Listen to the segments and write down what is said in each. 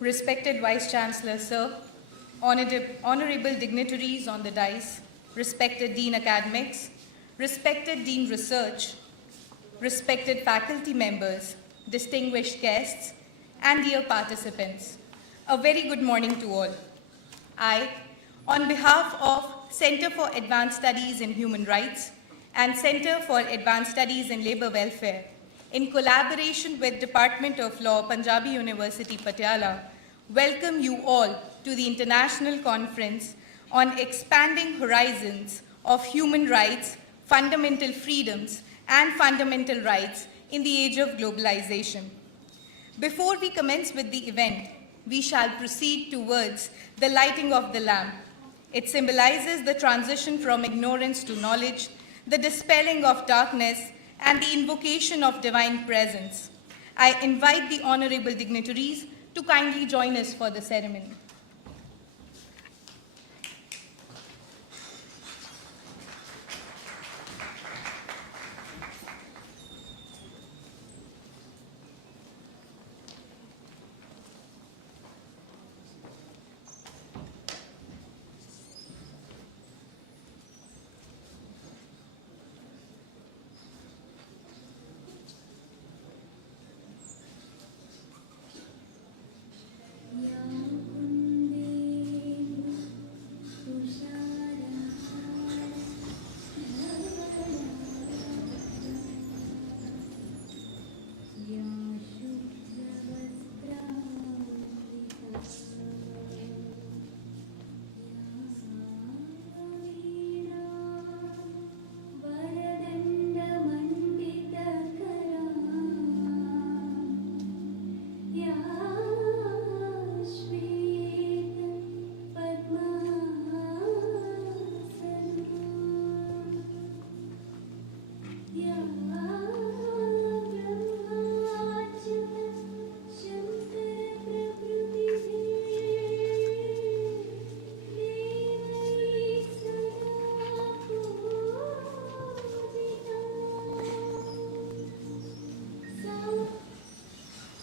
Respected Vice-Chancellor, Sir, honorable dignitaries on the dais, respected Dean Academics, respected Dean Research, respected faculty members, distinguished guests, and dear participants, a very good morning to all. I, on behalf of Center for Advanced Studies in Human Rights and Center for Advanced Studies in Labour Welfare, in collaboration with Department of Law, Punjabi University, Patiala, welcome you all to the International Conference on Expanding Horizons of Human Rights, Fundamental Freedoms, and Fundamental Rights in the Age of Globalization. Before we commence with the event, we shall proceed towards the lighting of the lamp. It symbolizes the transition from ignorance to knowledge, the dispelling of darkness, and the invocation of divine presence. I invite the honorable dignitaries to kindly join us for the ceremony.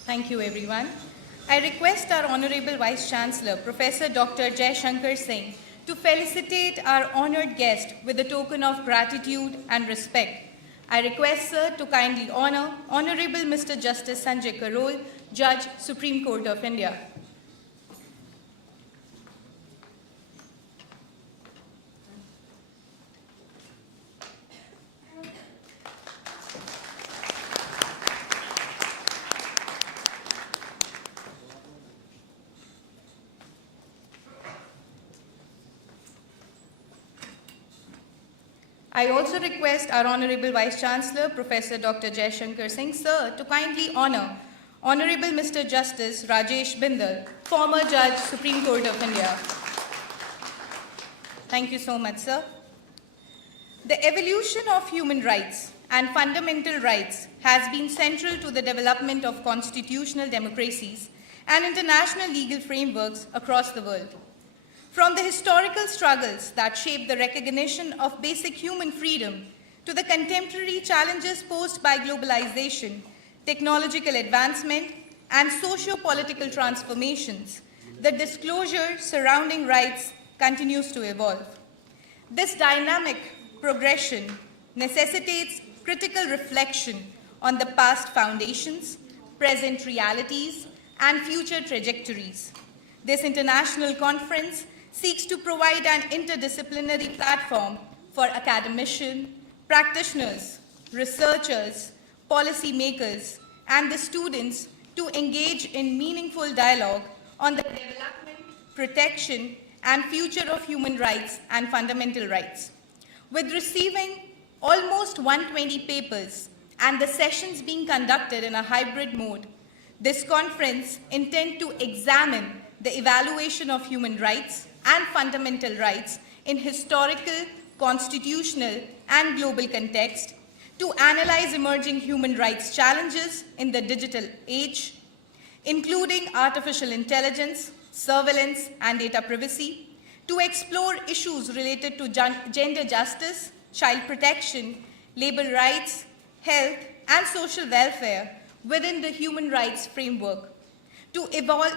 Thank you, everyone. I request our Honorable Vice-Chancellor, Professor Dr. Jai Shankar Singh, to felicitate our honored guest with a token of gratitude and respect, I request, sir, to kindly honor Honorable Mr. Justice Sanjay Karol, Judge, Supreme Court of India. I also request our Honorable Vice Chancellor, Professor Dr. Jaishankar Singh, sir, to kindly honor Honorable Mr. Justice Rajesh Bindal, former Judge, Supreme Court of India. Thank you so much, sir. The evolution of human rights and fundamental rights has been central to the development of constitutional democracies and international legal frameworks across the world. From the historical struggles that shaped the recognition of basic human freedom to the contemporary challenges posed by globalization, technological advancement, and socio-political transformations, the disclosure surrounding rights continues to evolve. This dynamic progression necessitates critical reflection on the past foundations, present realities, and future trajectories. This international conference seeks to provide an interdisciplinary platform for academicians, practitioners, researchers, policymakers, and the students to engage in meaningful dialogue on the development, protection, and future of human rights and fundamental rights. With receiving almost 120 papers and the sessions being conducted in a hybrid mode, this conference intends to examine the evaluation of human rights and fundamental rights in historical, constitutional, and global context, to analyze emerging human rights challenges in the digital age, including artificial intelligence, surveillance, and data privacy, to explore issues related to gender justice, child protection, labor rights, health, and social welfare within the human rights framework, to evolve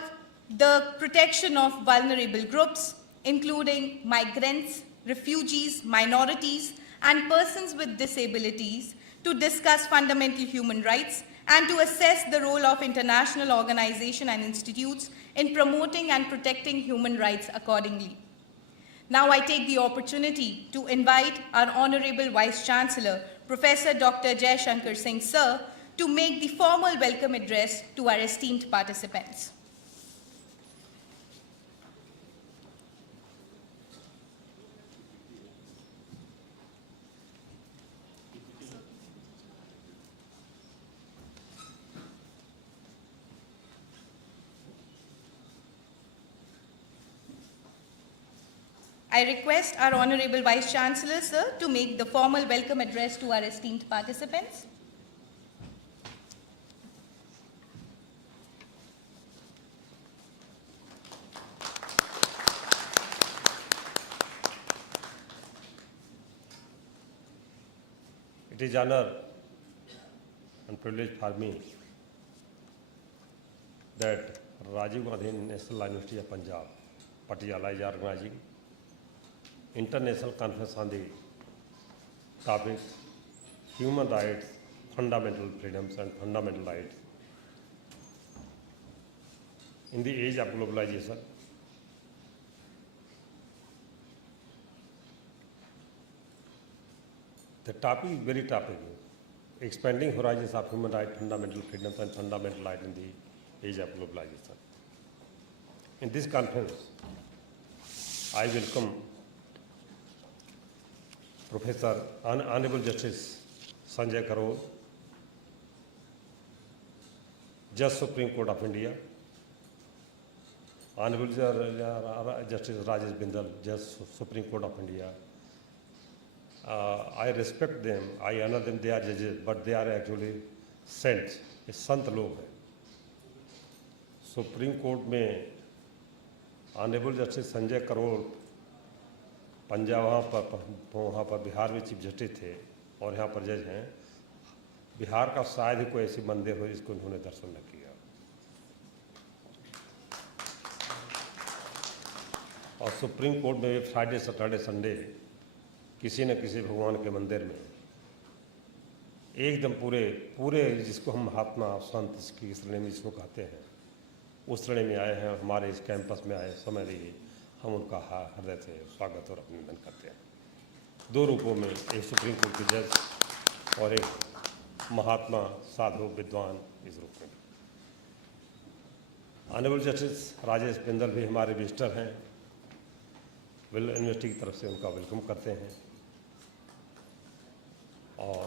the protection of vulnerable groups, including migrants, refugees, minorities, and persons with disabilities, to discuss fundamental human rights and to assess the role of international organizations and institutes in promoting and protecting human rights accordingly. Now I take the opportunity to invite our Honorable Vice Chancellor, Professor Dr. Jaishankar Singh, sir, to make the formal welcome address to our esteemed participants. I request our Honorable Vice Chancellor, sir, to make the formal welcome address to our esteemed participants. It is an honor and privilege for me that Rajiv Gandhi National University of Punjab, Patiala is organizing International Conference on the topics Human Rights, Fundamental Freedoms and Fundamental Rights in the age of globalization. The topic is very topical, expanding horizons of human rights, fundamental freedoms and fundamental rights in the age of globalization. In this conference, I welcome Professor Honorable Justice Sanjay Karol, Judge Supreme Court of India, Honorable Justice Rajesh Bindal, Judge Supreme Court of India. I respect them, I honor them, they are judges, but they are actually saints, ये संत लोग हैं. Supreme court में honourable justice Sanjay Karol Punjab वहाँ पर बिहार में chief justice थे और यहाँ पर जज हैं. बिहार का शायद ही कोई ऐसी मंदिर हो जिसको उन्होंने दर्शन न किया. और सुप्रीम कोर्ट में भी फ्राइडे सैटरडे संडे किसी न किसी भगवान के मंदिर में एकदम पूरे जिसको हम महात्मा संत की श्रेणी में जिसको कहते हैं उस श्रेणी में आए हैं, हमारे इस कैंपस में आए समय लिए हम उनका हृदय से स्वागत और अभिनंदन करते हैं। दो रूपों में, एक सुप्रीम कोर्ट के जज और एक महात्मा साधु विद्वान इस रूप में। ऑनरेबल जस्टिस राजेश बिंदल भी हमारे विजिटर हैं, यूनिवर्सिटी की तरफ से उनका वेलकम करते हैं और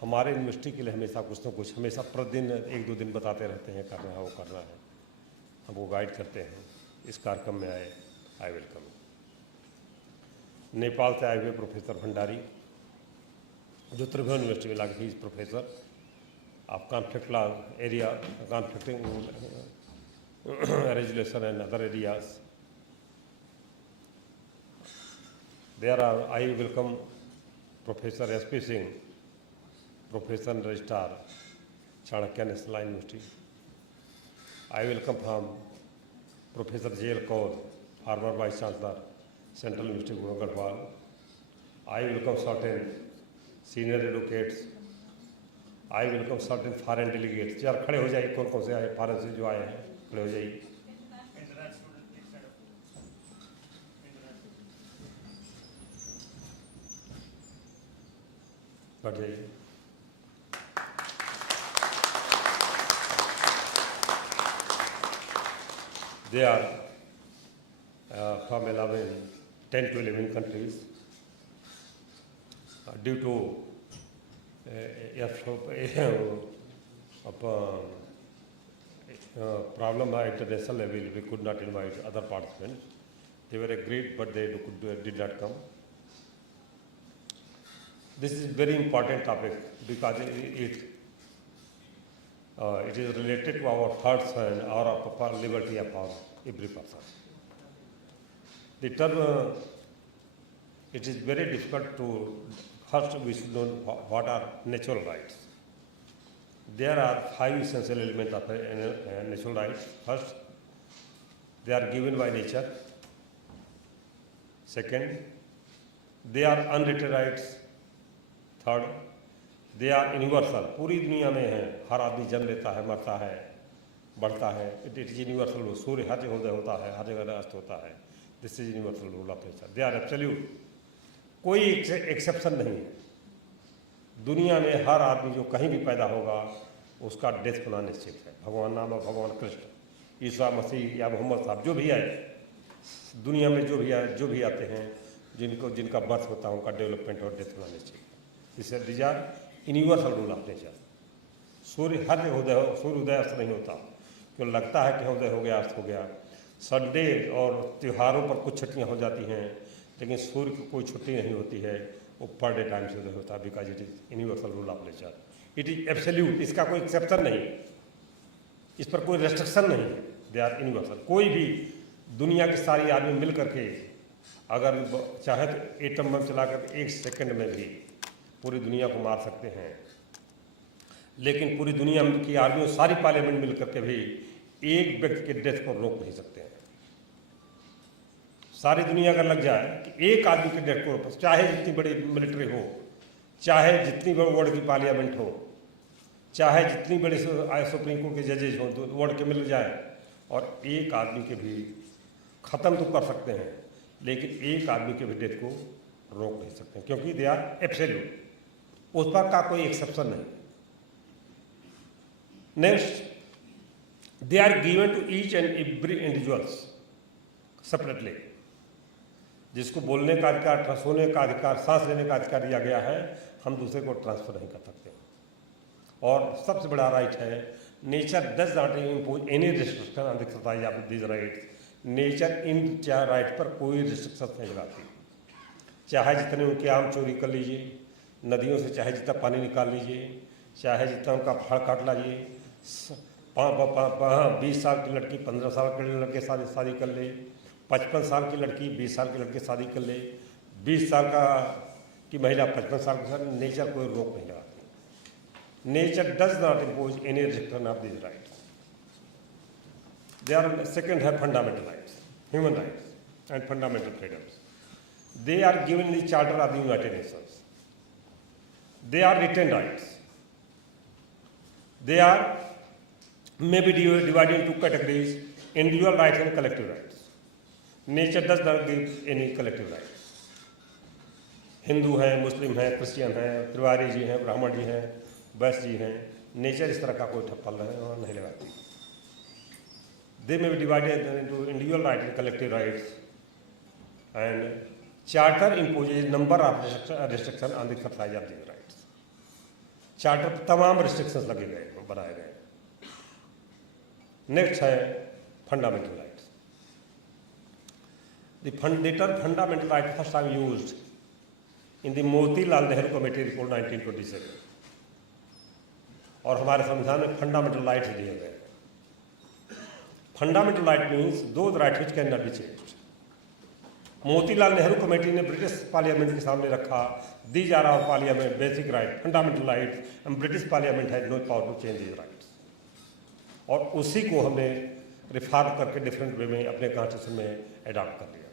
हमारे यूनिवर्सिटी के लिए हमेशा कुछ न कुछ हमेशा प्रतिदिन 1-2 दिन बताते रहते हैं, करना है वो करना है, हमको गाइड करते हैं। इस कार्यक्रम में आए, आई वेलकम। नेपाल से आए हुए प्रोफेसर भंडारी जो त्रिभुवन यूनिवर्सिटी में लगे, he is professor of conflict law area, conflicting resolution and other areas. There are, I welcome Professor S.P. Singh, Professor and Registrar, Chanakya National University. I welcome from Professor J.L. Kaur, former Vice Chancellor, Central University of Gadwal. I welcome certain senior advocates. I welcome certain foreign delegates. यार खड़े हो जाइए, कौन कौन से आए foreign से जो आए हैं, खड़े हो जाइए। बैठ जाइए। They are from 10 to 11 countries. Due to problem at international level, we could not invite other participants. They were agreed, but they did not come. This is very important topic because it is related to our thoughts and our liberty of every person. The term, it is very difficult to, first we should know what are natural rights. There are 5 essential elements of natural rights. First, they are given by nature. Second, they are unwritten rights. Third, they are universal, पूरी दुनिया में है, हर आदमी जन्म लेता है, मरता है, बढ़ता है, इट इज यूनिवर्सल। सूर्य हर जगह उदय होता है, हर जगह अस्त होता है। This is universal rule of nature. They are absolute, कोई एक्सेप्शन नहीं है। दुनिया में हर आदमी जो कहीं भी पैदा होगा उसका डेथ होना निश्चित है। भगवान नाम और भगवान कृष्ण, ईसा मसीह या मोहम्मद साहब जो भी आए दुनिया में, जो भी आते हैं, जिनका बर्थ होता है उनका डेवलपमेंट और डेथ होना निश्चित है। These are universal rule of nature. सूर्य हर जगह उदय हो, सूर्य उदय अस्त नहीं होता, क्यों लगता है कि उदय हो गया, अस्त हो गया। संडे और त्योहारों पर कुछ छुट्टियां हो जाती हैं, लेकिन सूर्य की कोई छुट्टी नहीं होती है, वो पर डे टाइम से उदय होता है, because it is universal rule of nature. It is absolute, इसका कोई एक्सेप्शन नहीं, इस पर कोई रेस्ट्रिक्शन नहीं है। They are universal. कोई भी दुनिया के सारी आदमी मिल करके अगर चाहे तो एटम बम चलाकर 1 सेकंड में भी पूरी दुनिया को मार सकते हैं, लेकिन पूरी दुनिया की आर्मियों, सारी पार्लियामेंट मिल करके भी एक व्यक्ति के डेथ को रोक नहीं सकते हैं। सारी दुनिया अगर लग जाए कि एक आदमी के डेथ को, चाहे जितनी बड़ी मिलिट्री हो, चाहे जितनी बड़ी वर्ल्ड की पार्लियामेंट हो, चाहे जितनी बड़ी सुप्रीम कोर्ट के जजेज हो, तो वर्ल्ड के मिल जाए और एक आदमी के भी ख़त्म तो कर सकते हैं, लेकिन एक आदमी के भी डेथ को रोक नहीं सकते, क्योंकि दे आर एब्सोल्यूट, उस पर का कोई एक्सेप्शन नहीं। Next, they are given to each and every individuals separately. जिसको बोलने का अधिकार, सोने का अधिकार, सांस लेने का अधिकार दिया गया है, हम दूसरे को ट्रांसफर नहीं कर सकते। और सबसे बड़ा राइट है, nature does not impose any restriction on the exercise of this rights. Nature in right पर कोई रिस्ट्रिक्शन नहीं लगाती। चाहे जितने उनके आम चोरी कर लीजिए, नदियों से चाहे जितना पानी निकाल लीजिए, चाहे जितना उनका फड़ काट लाइए, 20 साल की लड़की 15 साल के लड़के शादी कर ले, 55 साल की लड़की 20 साल के लड़के शादी कर ले, 20 साल की महिला 55 साल के साथ, नेचर कोई रोक नहीं लगाती। Nature does not impose any restriction of this rights. They are second है fundamental rights, human rights. and fundamental freedoms. They are given in the Charter of the United Nations. They are written rights. They are maybe divided into categories: individual rights and collective rights. Nature does not give any collective rights. Hindu हैं, मुस्लिम हैं, Christian हैं, तिवारी जी हैं, ब्राह्मण जी हैं, वैश्य जी हैं, nature इस तरह का कोई ठप्पल नहीं लगाती. They may be divided into individual rights and collective rights, and Charter imposes number of restrictions on the exercise of these rights. Charter पर तमाम restrictions लगे गए, बनाए गए. Next है fundamental rights. The term fundamental rights first time used in the Motilal Nehru Committee report 1927. और हमारे संविधान में फंडामेंटल राइट्स दिए गए. Fundamental right means those rights which can not be changed. Motilal Nehru committee ने ब्रिटिश पार्लियामेंट के सामने रखा, these are our parliament basic right, fundamental rights, and British parliament has no power to change these rights. और उसी को हमने reform करके different way में अपने कॉन्स्टिट्यूशन में अडॉप्ट कर लिया.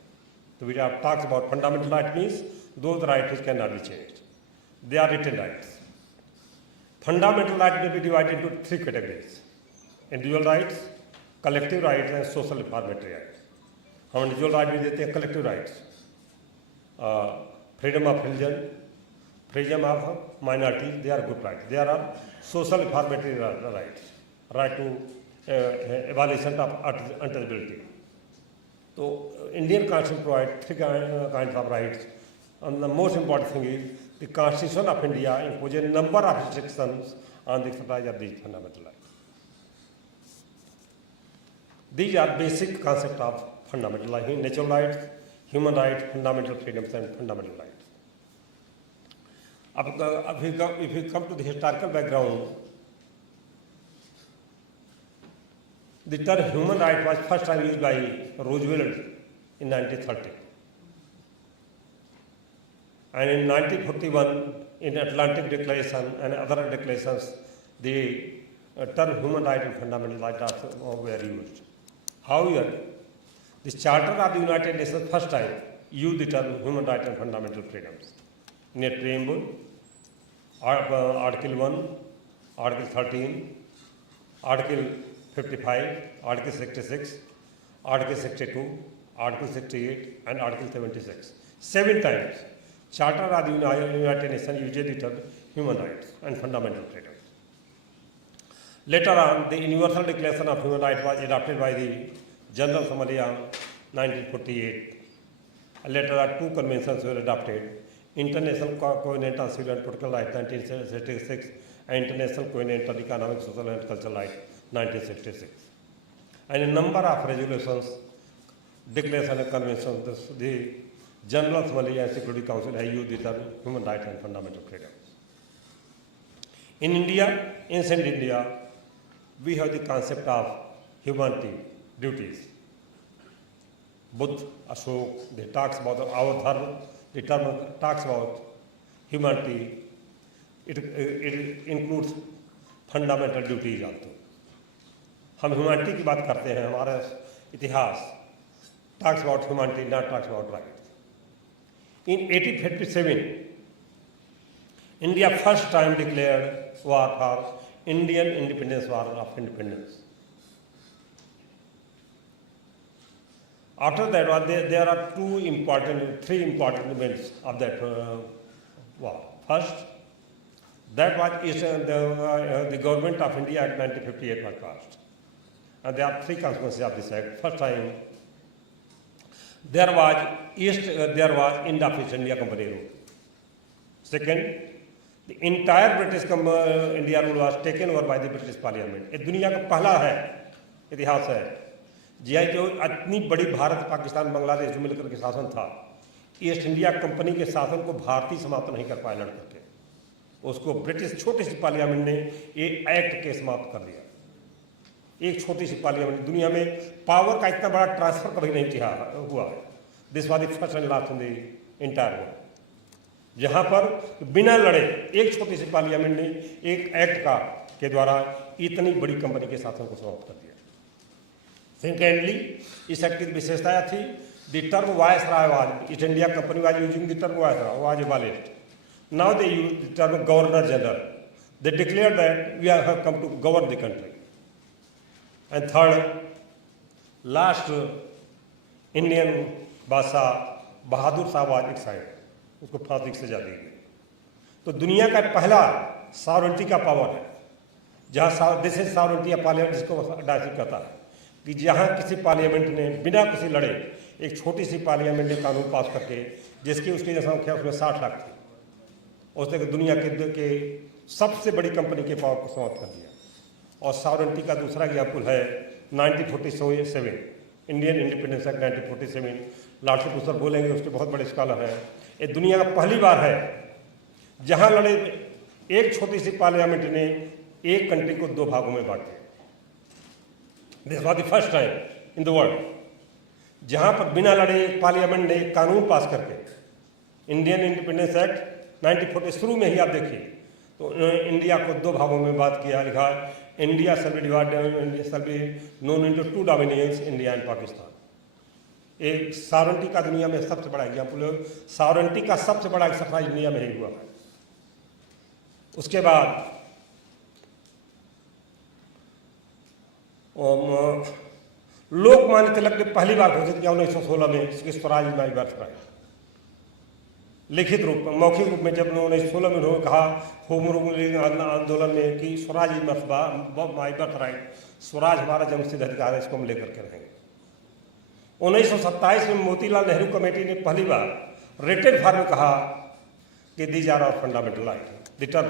तो we have talks about fundamental right means those rights which can not be changed. They are written rights. Fundamental rights may be divided into three categories: individual rights, collective rights, and social reformatory rights. हम individual rights भी देते हैं, collective rights, freedom of religion, freedom of minority, they are good rights. There are social reformatory rights, right to abolition of untouchability. So Indian Constitution provides three kinds of rights, and the most important thing is the Constitution of India imposes a number of restrictions on the exercise of these fundamental rights. These are basic concepts of fundamental rights: natural rights, human rights, fundamental freedoms, and fundamental rights. If we come to the historical background, the term human right was first time used by Roosevelt in 1930. And in 1941, in Atlantic Declaration and other declarations, the term human right and fundamental right were used. However, the Charter of the United Nations first time used the term human right and fundamental freedoms. In a preamble, Article 1, Article 13, Article 55, Article 66, Article 62, Article 68, and Article 76. 7 times, Charter of the United Nations uses the term human rights and fundamental freedoms. Later on, the Universal Declaration of Human Rights was adopted by the General Assembly in 1948. Later on, 2 conventions were adopted: International Covenant on Civil and Political Rights 1966 and International Covenant on Economic, Social and Cultural Rights 1966. And a number of resolutions, declarations and conventions, the General Assembly and Security Council have used the term human rights and fundamental freedoms. In India, ancient India, we have the concept of humanity, duties. Buddha, Ashok, they talks about our dharma, the term talks about humanity. It includes fundamental duties also. हम humanity की बात करते हैं, हमारा इतिहास talks about humanity, not talks about rights. In 1857, India first time declared war for Indian Independence War of Independence. After that, there are three important events of that war. First, that was the Government of India Act 1958 was passed. And there are 3 consequences of this act. First time, there was end of East India Company rule. Second, the entire British India rule was taken over by the British Parliament. ये दुनिया का पहला है इतिहास है जो इतनी बड़ी भारत, पाकिस्तान, बांग्लादेश जो मिलकर के शासन था, ईस्ट इंडिया कंपनी के शासन को भारतीय समाप्त नहीं कर पाए लड़ करके, उसको ब्रिटिश छोटी सी पार्लियामेंट ने ये एक्ट के समाप्त कर दिया. एक छोटी सी पार्लियामेंट, दुनिया में पावर का इतना बड़ा ट्रांसफर कभी नहीं हुआ. This was the first and last in the entire world, जहां पर बिना लड़े एक छोटी सी पार्लियामेंट ने एक एक्ट के द्वारा इतनी बड़ी कंपनी के शासन को समाप्त कर दिया. सेकेंडली, इस एक्ट की विशेषता थी the term Viceroy was, East India Company was using the term Viceroy, was abolished. Now they use the term Governor General. They declared that we have come to govern the country. And third, last Indian बादशाह Bahadur Shah was exiled, उसको फांसी की सजा दी गई। तो दुनिया का पहला सॉवरेंटी का पावर है, जहाँ this is sovereignty of parliament, जिसको डायरेक्ट कहता है कि जहाँ किसी पार्लियामेंट ने बिना किसी लड़े एक छोटी सी पार्लियामेंट ने कानून पास करके, जिसकी उसकी जनसंख्या उसमें 60 लाख थी, उसने दुनिया के सबसे बड़ी कंपनी के पावर को समाप्त कर दिया। और सॉवरेंटी का दूसरा एग्जाम्पल है 1947 Indian independence act 1947। Lord professor बोलेंगे, उसके बहुत बड़े स्कॉलर हैं। ये दुनिया का पहली बार है जहां लड़े एक छोटी सी पार्लियामेंट ने एक कंट्री को 2 भागों में बांट दिया। This was the first time in the world जहां पर बिना लड़े एक पार्लियामेंट ने एक कानून पास करके, इंडियन इंडिपेंडेंस एक्ट 1940 शुरू में ही आप देखिए तो इंडिया को 2 भागों में बात किया, लिखा India shall be divided, shall be known into 2 dominions, India and Pakistan. एक सॉवरेंटी का दुनिया में सबसे बड़ा एग्जाम्पल, सॉवरेंटी का सबसे बड़ा एक्सरसाइज दुनिया में ही हुआ है। उसके बाद लोकमान्य तिलक ने पहली बार घोषित किया 1916 में कि Swaraj is my birth right, लिखित रूप में, मौखिक रूप में। जब 1916 में उन्होंने कहा होम रूल आंदोलन में कि Swaraj is my birth right, Swaraj हमारा जन्मसिद्ध अधिकार है, इसको हम लेकर के रहेंगे। 1927 में मोतीलाल नेहरू कमेटी ने पहली बार रिटेन फॉर्म में कहा कि these are our fundamental right. The term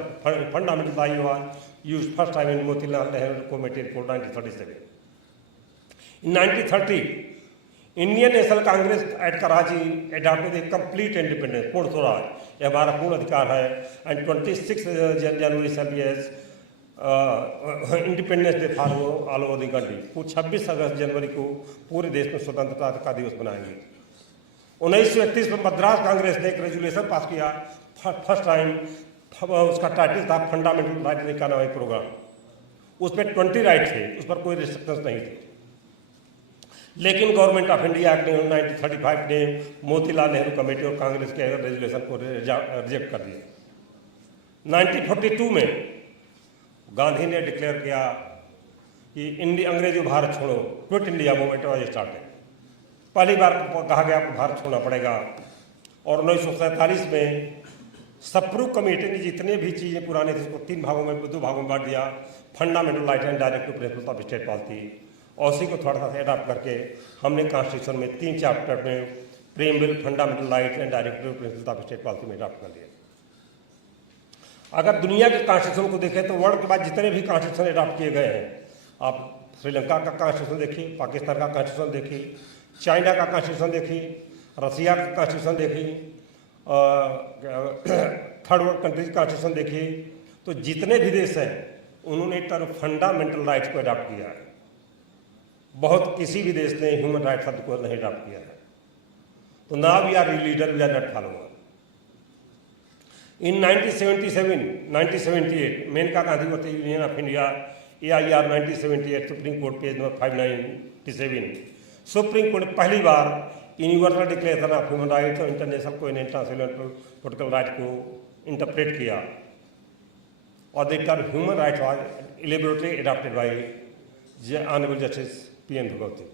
fundamental right was used first time in Motilal Nehru committee report 1937। In 1930, Indian National Congress at Karachi adopted a complete independence, Purna Swaraj, यह हमारा पूर्ण अधिकार है। And 26 January shall be as independence day for all over the country. 26 अगस्त जनवरी को पूरे देश में स्वतंत्रता का दिवस मनाएंगे। 1931 में मद्रास कांग्रेस ने एक रेजोल्यूशन पास किया, फर्स्ट टाइम, उसका टाइटल था फंडामेंटल राइट इकोनॉमिक प्रोग्राम। उसमें 20 राइट थे, उस पर कोई रिस्ट्रिक्शंस नहीं थे। लेकिन गवर्नमेंट ऑफ इंडिया एक्ट 1935 ने मोतीलाल नेहरू कमेटी और कांग्रेस के रेजोल्यूशन को रिजेक्ट कर दिया। 1942 में गांधी ने डिक्लेयर किया कि अंग्रेजों भारत छोड़ो, quit India movement was started. पहली बार कहा गया आपको भारत छोड़ना पड़ेगा। और 1947 में सप्रू कमेटी ने जितने भी चीज़ें पुरानी थी उसको 2 भागों में बांट दिया, fundamental right and directive principles of state policy. और उसी को थोड़ा सा एडाप्ट करके हमने कॉन्स्टिट्यूशन में 3 चैप्टर में preamble, fundamental right and directive principles of state policy में एडाप्ट कर दिया। अगर दुनिया के कॉन्स्टिट्यूशन को देखें तो वर्ल्ड के बाद जितने भी कॉन्स्टिट्यूशन एडाप्ट किए गए हैं, आप श्रीलंका का कॉन्स्टिट्यूशन देखिए, पाकिस्तान का कॉन्स्टिट्यूशन देखिए, चाइना का कॉन्स्टिट्यूशन देखिए, रसिया का कॉन्स्टिट्यूशन देखिए, थर्ड वर्ल्ड कंट्रीज कॉन्स्टिट्यूशन देखिए, तो जितने भी देश हैं उन्होंने टर्म फंडामेंटल राइट्स को अडॉप्ट किया है। बहुत किसी भी देश ने ह्यूमन राइट शब्द को नहीं अडॉप्ट किया है। तो now we are leader, we are not follower. In 1978 Maneka Gandhi union of India AIR 1978 supreme court page number 597, supreme court ने पहली बार universal declaration of human rights और इंटरनेशनल को पोलिटिकल राइट को इंटरप्रेट किया। और the term human rights was elaborately adopted by honourable justice PM Bhagwati.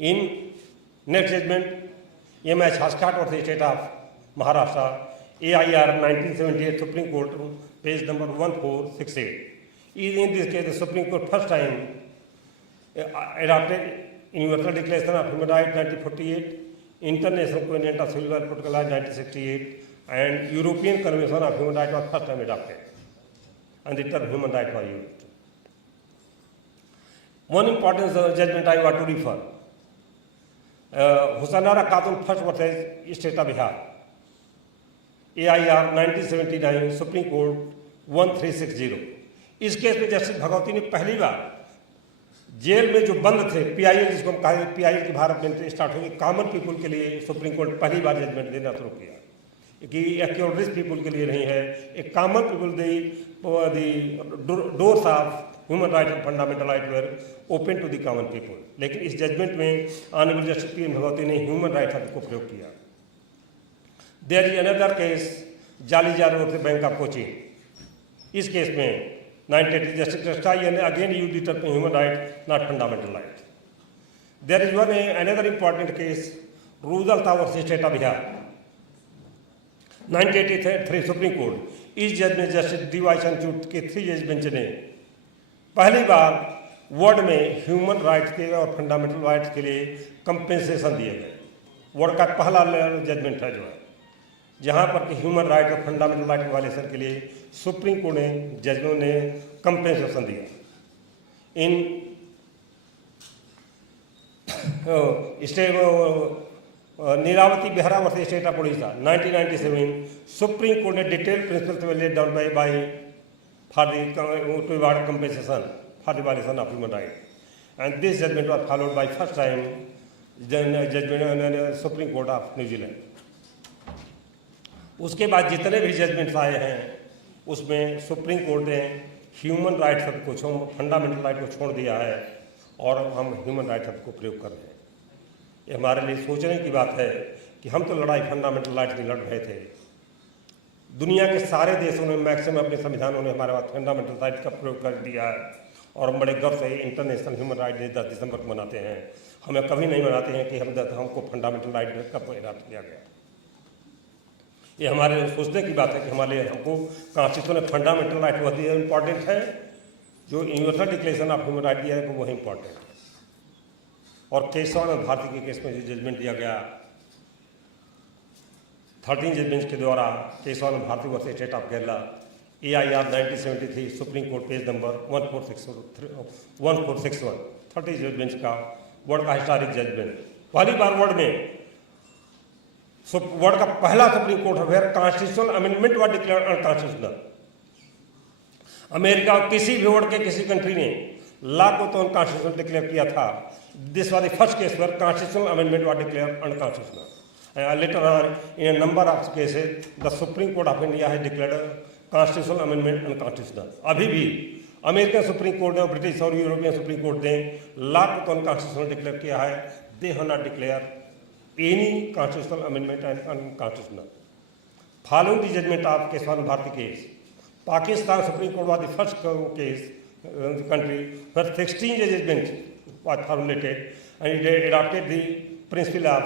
In next judgment, M.H. Haskart of the state of Maharashtra, AIR 1978 Supreme Court, page number 1468. In this case, the Supreme Court first time adopted Universal Declaration of Human Rights 1948, International Covenant of Civil and Political Rights 1968, and European Convention of Human Rights was first time adopted, and the term human right was used. One important judgment I want to refer, Husanara Khatun first versus State of Bihar, AIR 1979 Supreme Court 1360। इस केस में justice Bhagwati ने पहली बार jail में जो बंद थे PIL, जिसको हम कहें PIL की भारत में स्टार्ट हुई, कॉमन पीपल के लिए सुप्रीम कोर्ट पहली बार जजमेंट देना शुरू किया कि यह केवल रिच पीपल के लिए नहीं है, एक common people the doors of human right और fundamental right were open to the common people. लेकिन इस जजमेंट में honourable justice P N Bhagwati ने ह्यूमन राइट शब्द को प्रयोग किया। देयर इज अनदर केस जालीजार रोड बैंक ऑफ कोचिंग। इस केस में 1980 जस्टिस कृष्णाई ने again use the term human right not fundamental right. There is one another important case रूजल टावर state of Bihar 1983 supreme court. इस जज में जस्टिस डी वाई चंद्रचूड़ के 3 जज बेंच ने पहली बार वर्ल्ड में ह्यूमन राइट्स के और फंडामेंटल राइट्स के लिए कंपेंसेशन दिए गए। वर्ल्ड का पहला जजमेंट है जो है जहाँ पर कि ह्यूमन राइट और फंडामेंटल राइट वायलेशन के लिए सुप्रीम कोर्ट ने जजों ने कंपेंसेशन दिया। In Nilavati Behera versus state of Orissa 1997 supreme court ने detail principles way laid down by for the to award compensation for the violation of human right and this judgment was followed by first time judgment supreme court of New Zealand. उसके बाद जितने भी judgments आए हैं उसमें supreme court ने human right शब्द को फंडामेंटल राइट को छोड़ दिया है और हम ह्यूमन राइट शब्द को प्रयोग कर रहे हैं। ये हमारे लिए सोचने की बात है कि हम तो लड़ाई फंडामेंटल राइट की लड़ रहे थे। दुनिया के सारे देशों ने मैक्सिमम अपने संविधानों ने हमारे पास फंडामेंटल राइट का प्रयोग कर दिया है और हम बड़े गर्व से इंटरनेशनल ह्यूमन राइट डे 10 दिसंबर को मनाते हैं। हमें कभी नहीं मनाते हैं कि हमको फंडामेंटल राइट कब अडॉप्ट किया गया। ये हमारे सोचने की बात है कि हमारे हमको कॉन्स्टिट्यूशन में फंडामेंटल राइट बहुत ही इंपॉर्टेंट है। जो universal declaration of human right दिया है वो इंपॉर्टेंट है। और केशवानंद भारती के केस में जो जजमेंट दिया गया 13 जजमेंट्स के द्वारा Kesavananda Bharati versus state of Kerala AIR 1973 Supreme court page number 1461 30 judgements का वर्ल्ड का हिस्टोरिक जजमेंट। पहली बार वर्ल्ड में वर्ल्ड का पहला सुप्रीम कोर्ट है where constitutional amendment was declared unconstitutional. America किसी भी वर्ल्ड के किसी कंट्री ने लॉ को तो अनकॉन्स्टिट्यूशनल डिक्लेयर किया था। This was the first case where constitutional amendment was declared unconstitutional. Later on in a number of cases the Supreme Court of India has declared constitutional amendment unconstitutional। अभी भी American supreme court ने और British और European supreme court ने law को तो unconstitutional declare किया है। They have not declare any constitutional amendment and unconstitutional। Following the judgment of Keshwanan Bharti case, Pakistan Supreme Court was the first case country where 16 judgments was formulated and it adopted the principle of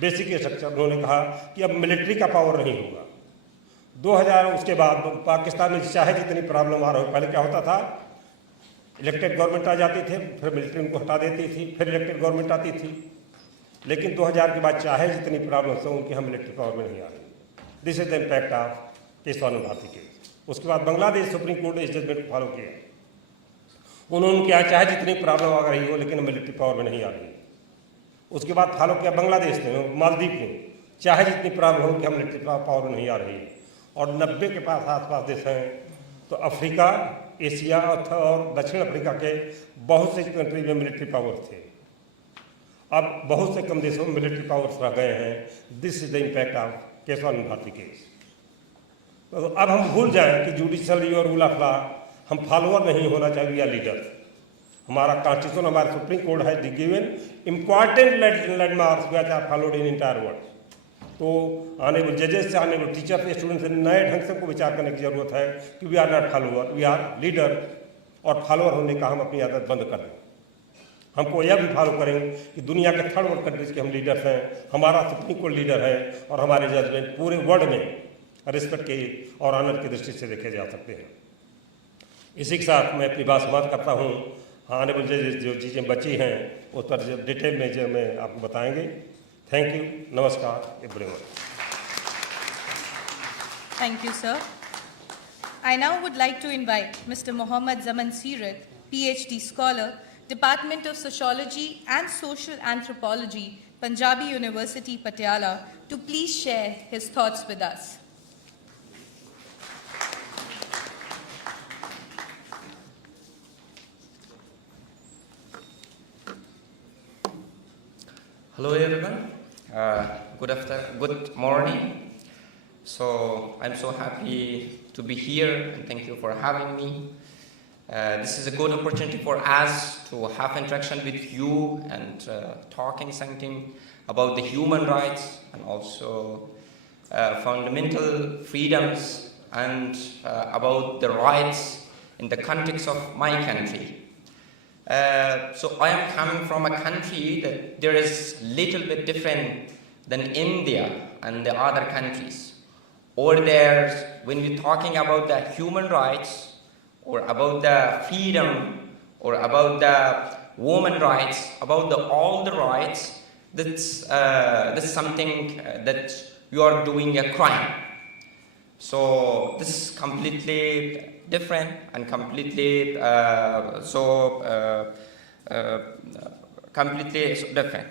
basic structure। उन्होंने कहा कि अब military का power नहीं होगा। 2000 उसके बाद पाकिस्तान में चाहे जितनी प्रॉब्लम आ रही हो, पहले क्या होता था इलेक्टेड गवर्नमेंट आ जाती थे फिर मिलिट्री उनको हटा देती थी फिर इलेक्टेड गवर्नमेंट आती थी। लेकिन 2000 के बाद चाहे जितनी प्रॉब्लम्स हो उनकी हम इलेक्ट्रिक पावर में नहीं आ रही। This is the impact of Kesavananda Bharati case. उसके बाद बांग्लादेश सुप्रीम कोर्ट ने इस जजमेंट को फॉलो किया। उन्होंने क्या चाहे जितनी प्रॉब्लम आ रही हो लेकिन हम इलेक्ट्रिक पावर में नहीं आ रही। उसके बाद फॉलो किया बांग्लादेश ने, मालदीव ने, चाहे जितनी प्रॉब्लम हो कि हम इलेक्ट्रिक पावर में नहीं आ रही। और 90 के पास आसपास देश हैं तो अफ्रीका, एशिया और दक्षिण अफ्रीका के बहुत से कंट्री में मिलिट्री पावर थे। अब बहुत से कम देशों में मिलिट्री पावर्स रह गए हैं। This is the impact of Kesavananda Bharati case. तो अब हम भूल जाएं कि जुडिशरी और रूल ऑफ लॉ हम फॉलोअर नहीं होना चाहिए, वी आर लीडर। हमारा कॉन्स्टिट्यूशन हमारा सुप्रीम कोर्ट है given important landmarks which are followed in entire world. तो आने वाले जजेस से, आने वाले टीचर से, स्टूडेंट से नए ढंग से को विचार करने की जरूरत है कि we are not follower, we are leader. और फॉलोअर होने का हम अपनी आदत बंद कर दें। हमको यह भी फॉलो करें कि दुनिया के थर्ड वर्ल्ड कंट्रीज के हम लीडर्स हैं, हमारा सुप्रीम कोर्ट लीडर है और हमारे जजमेंट पूरे वर्ल्ड में रिस्पेक्ट के और ऑनर की दृष्टि से देखे जा सकते हैं। इसी के साथ मैं अपनी बात समाप्त करता हूँ। आने वाले जो चीज़ें बची हैं उस पर जो डिटेल में जो मैं आपको बताएंगे। थैंक यू, नमस्कार everyone. Thank you, sir. I now would like to invite Mr. Mohammad Zaman Seerat, PhD scholar, Department of Sociology and Social Anthropology, Punjabi University, Patiala, to please share his thoughts with us. Hello everyone, good morning. So I'm so happy to be here and thank you for having me. This is a good opportunity for us to have interaction with you and talking something about the human rights and also fundamental freedoms and about the rights in the context of my country. So I am coming from a country that there is little bit different than India and the other countries. Over there, when we're talking about the human rights or about the freedom or about the women rights, about all the rights, that's something that you are doing a crime. So this is completely different and completely completely different.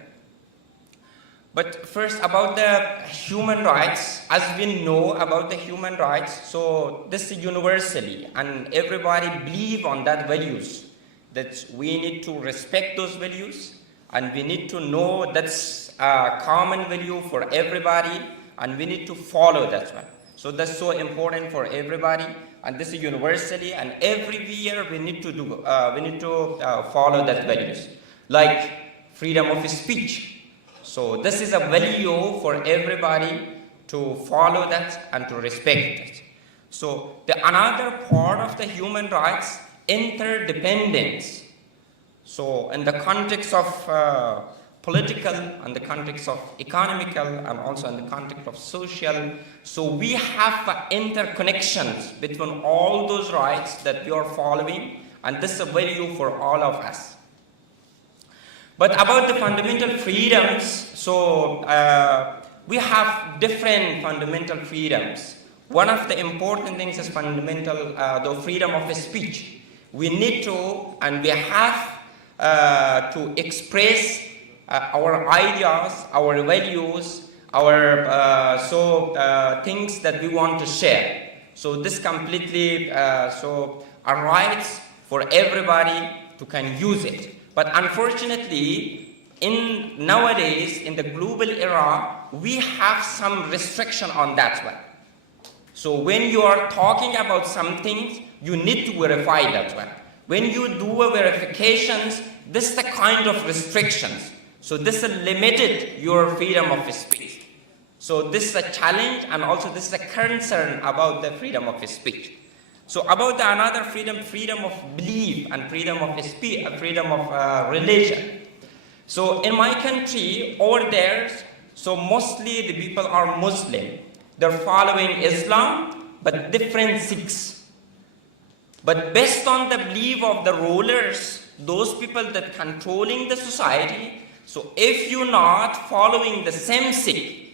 But first about the human rights, as we know about the human rights, so this is universally and everybody believe on that values, that we need to respect those values and we need to know that's a common value for everybody and we need to follow that one. So that's so important for everybody and this is universally and every year we need to do, follow that values, like freedom of speech. So this is a value for everybody to follow that and to respect it. So the another part of the human rights, interdependence. So in the context of political and the context of economical and also in the context of social, so we have interconnections between all those rights that we are following and this is a value for all of us. But about the fundamental freedoms, so we have different fundamental freedoms. One of the important things is fundamental, the freedom of speech. We need to and we have to express our ideas, our values, our things that we want to share. So this completely so are rights for everybody to can use it. But unfortunately, nowadays, in the global era, we have some restriction on that one. So when you are talking about something, you need to verify that one. When you do a verifications, this is the kind of restrictions. So this is limited your freedom of speech. So this is a challenge and also this is a concern about the freedom of speech. So about the another freedom, freedom of belief and freedom of speech, freedom of religion. So in my country, over there, so mostly the people are Muslim. They're following Islam, but different sects. But based on the belief of the rulers, those people that controlling the society, so if you're not following the same sect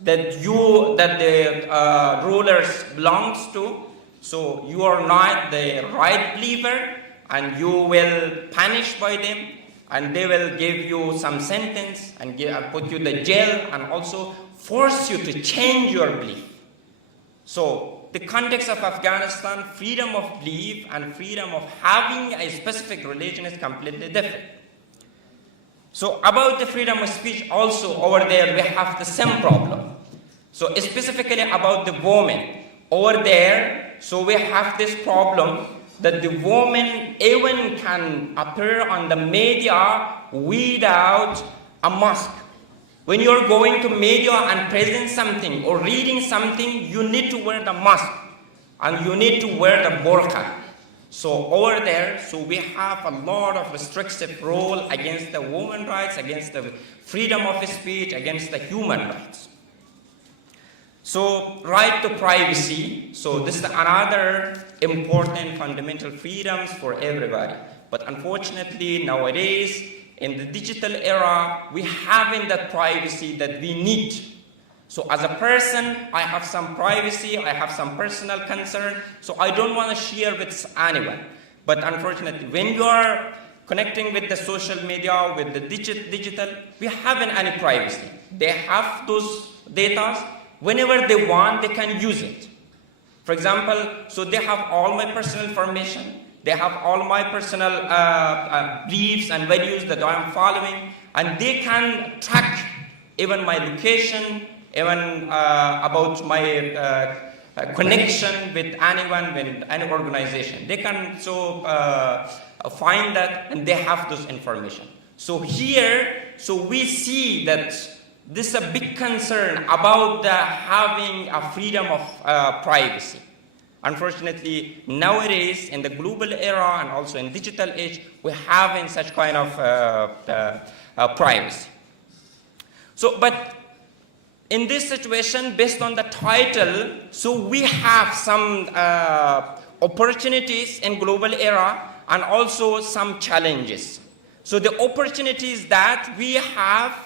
that the rulers belongs to, so you are not the right believer and you will punish by them and they will give you some sentence and put you in the jail and also force you to change your belief. So the context of Afghanistan, freedom of belief and freedom of having a specific religion is completely different. So about the freedom of speech also over there we have the same problem. So specifically about the women over there, so we have this problem that the woman even can appear on the media without a mask. When you're going to media and present something or reading something, you need to wear the mask and you need to wear the burqa. So over there, so we have a lot of restrictive rule against the women's rights, against the freedom of speech, against the human rights. So right to privacy, so this is another important fundamental freedoms for everybody. But unfortunately nowadays, in the digital era, we haven't that privacy that we need. So as a person, I have some privacy, I have some personal concern, so I don't want to share with anyone. But unfortunately, when you are connecting with the social media, with the digital, we haven't any privacy. They have those data. Whenever they want, they can use it. For example, so they have all my personal information, they have all my personal beliefs and values that I am following, and they can track even my location, even about my connection with anyone, with any organization. They can find that, and they have those information. So here, we see that this is a big concern about having a freedom of privacy. Unfortunately, nowadays in the global era and also in digital age, we have in such kind of privacy. But in this situation, based on the title, we have some opportunities in global era and also some challenges. So the opportunities that we have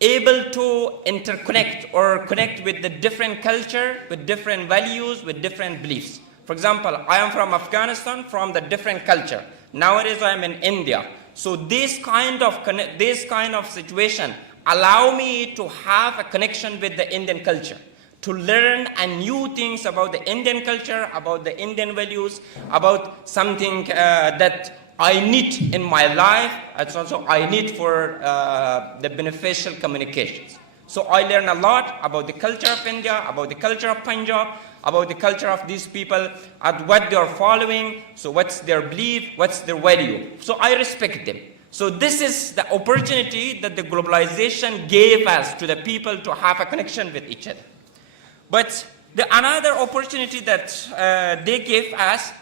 able to interconnect or connect with the different culture, with different values, with different beliefs. For example, I am from Afghanistan, from the different culture. Nowadays I am in India. So this kind of situation allow me to have a connection with the Indian culture, to learn new things about the Indian culture, about the Indian values, about something that I need in my life. It's also I need for the beneficial communications. So I learn a lot about the culture of India, about the culture of Punjab, about the culture of these people, and what they are following, so what's their belief, what's their value. So I respect them. So this is the opportunity that the globalization gave us to the people to have a connection with each other. But another opportunity that they gave us,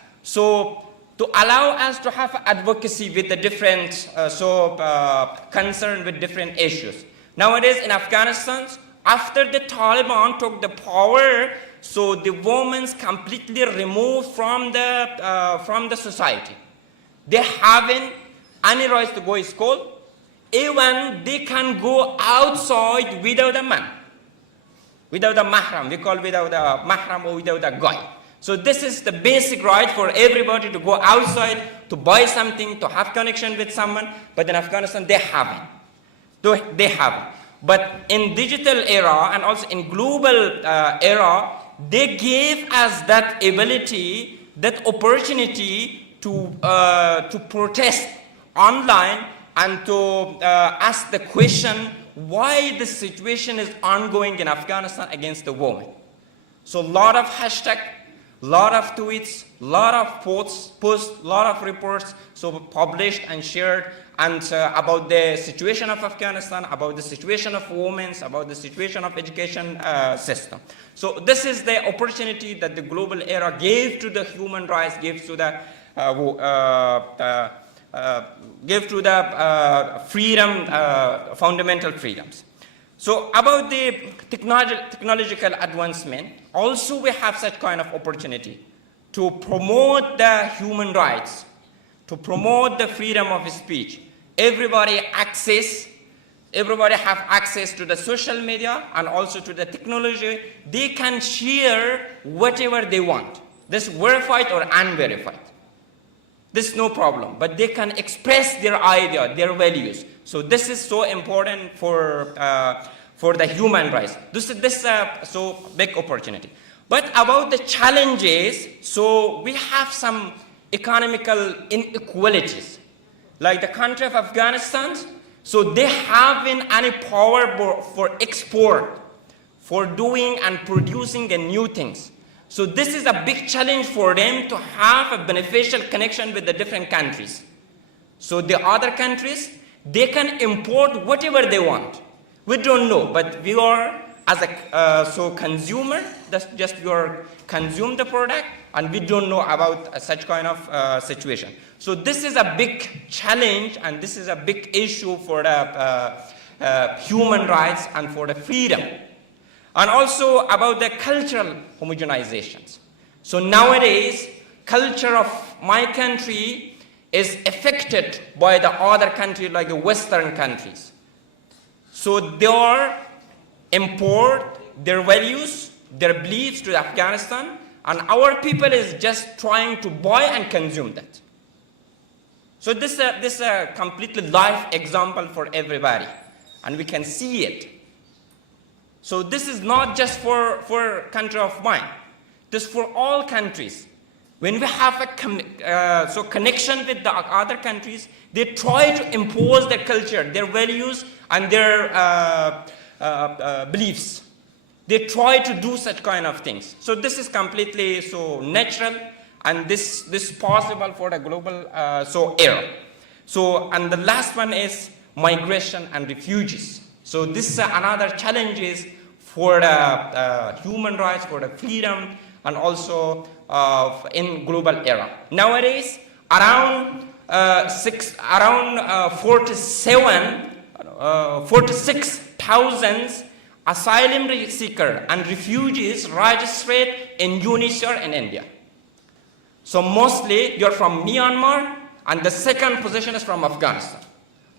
to allow us to have advocacy with the different concern with different issues. Nowadays in Afghanistan, after the Taliban took the power, so the women completely removed from the society. They haven't any rights to go to school. Even they can go outside without a man, without a mahram. We call without a mahram or without a guy. So this is the basic right for everybody to go outside, to buy something, to have connection with someone. But in Afghanistan, they haven't. They haven't. But in digital era and also in global era, they gave us that ability, that opportunity to protest online and to ask the question why the situation is ongoing in Afghanistan against the women. So a lot of hashtag, lot of tweets, lot of posts, lot of reports published and shared and about the situation of Afghanistan, about the situation of women, about the situation of education system. So this is the opportunity that the global era gave to the human rights, gave to the freedom, fundamental freedoms. So about the technological advancement, also we have such kind of opportunity to promote the human rights, to promote the freedom of speech. Everybody have access to the social media and also to the technology. They can share whatever they want. This verified or unverified. This is no problem, but they can express their idea, their values. So this is so important for the human rights. This is so big opportunity. But about the challenges, so we have some economical inequalities. Like the country of Afghanistan, so they haven't any power for export, for doing and producing the new things. So this is a big challenge for them to have a beneficial connection with the different countries. So the other countries, they can import whatever they want. We don't know, but we are as a consumer, that's just we are consume the product, and we don't know about such kind of situation. So this is a big challenge, and this is a big issue for the human rights and for the freedom. And also about the cultural homogenizations. So nowadays, culture of my country is affected by the other country like the Western countries. So they are import their values, their beliefs to Afghanistan, and our people is just trying to buy and consume that. So this is a completely live example for everybody, and we can see it. So this is not just for country of mine. This is for all countries. When we have a connection with the other countries, they try to impose their culture, their values, and their beliefs. they try to do such kind of things. So this is completely so natural, and this possible for the global era. So, and the last one is migration and refugees. So this is another challenges for the human rights, for the freedom, and also in global era. Nowadays, around 46,000 asylum seekers and refugees registered in UNHCR in India. So mostly you're from Myanmar, and the second position is from Afghanistan.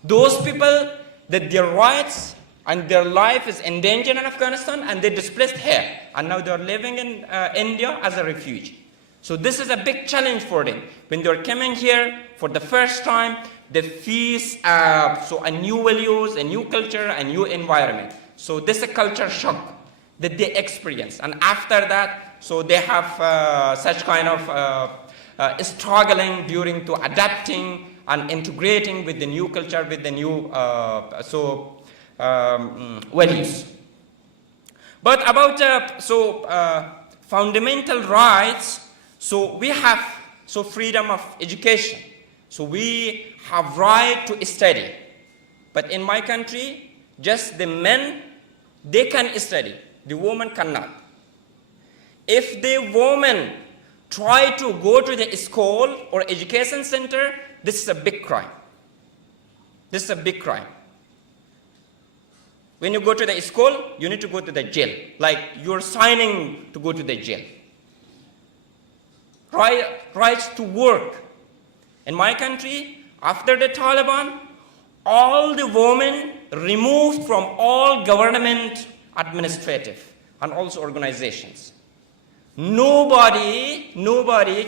Those people, that their rights and their life is endangered in Afghanistan, and they displaced here, and now they're living in India as a refugee. So this is a big challenge for them. When they're coming here for the first time, they face so a new values, a new culture, a new environment. So this is a culture shock that they experience, and after that, so they have such kind of struggling during to adapting and integrating with the new culture, with the new values. But about fundamental rights, so we have freedom of education. So we have right to study. But in my country, just the men, they can study. The woman cannot. If the woman try to go to the school or education center, this is a big crime. This is a big crime. When you go to the school, you need to go to the jail. Like you're signing to go to the jail. Rights to work. In my country, after the Taliban, all the women removed from all government administrative and also organizations. Nobody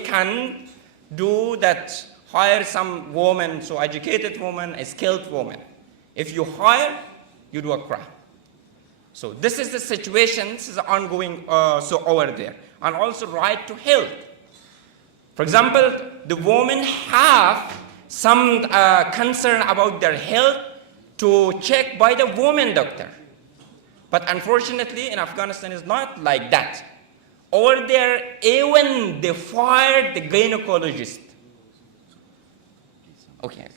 can do that, hire some woman, so educated woman, a skilled woman. If you hire, you do a crime. So this is the situation, this is ongoing over there. And also right to health. For example, the women have some concern about their health to check by the woman doctor. But unfortunately, in Afghanistan, it's not like that. Over there, even they fired the gynecologist. Okay.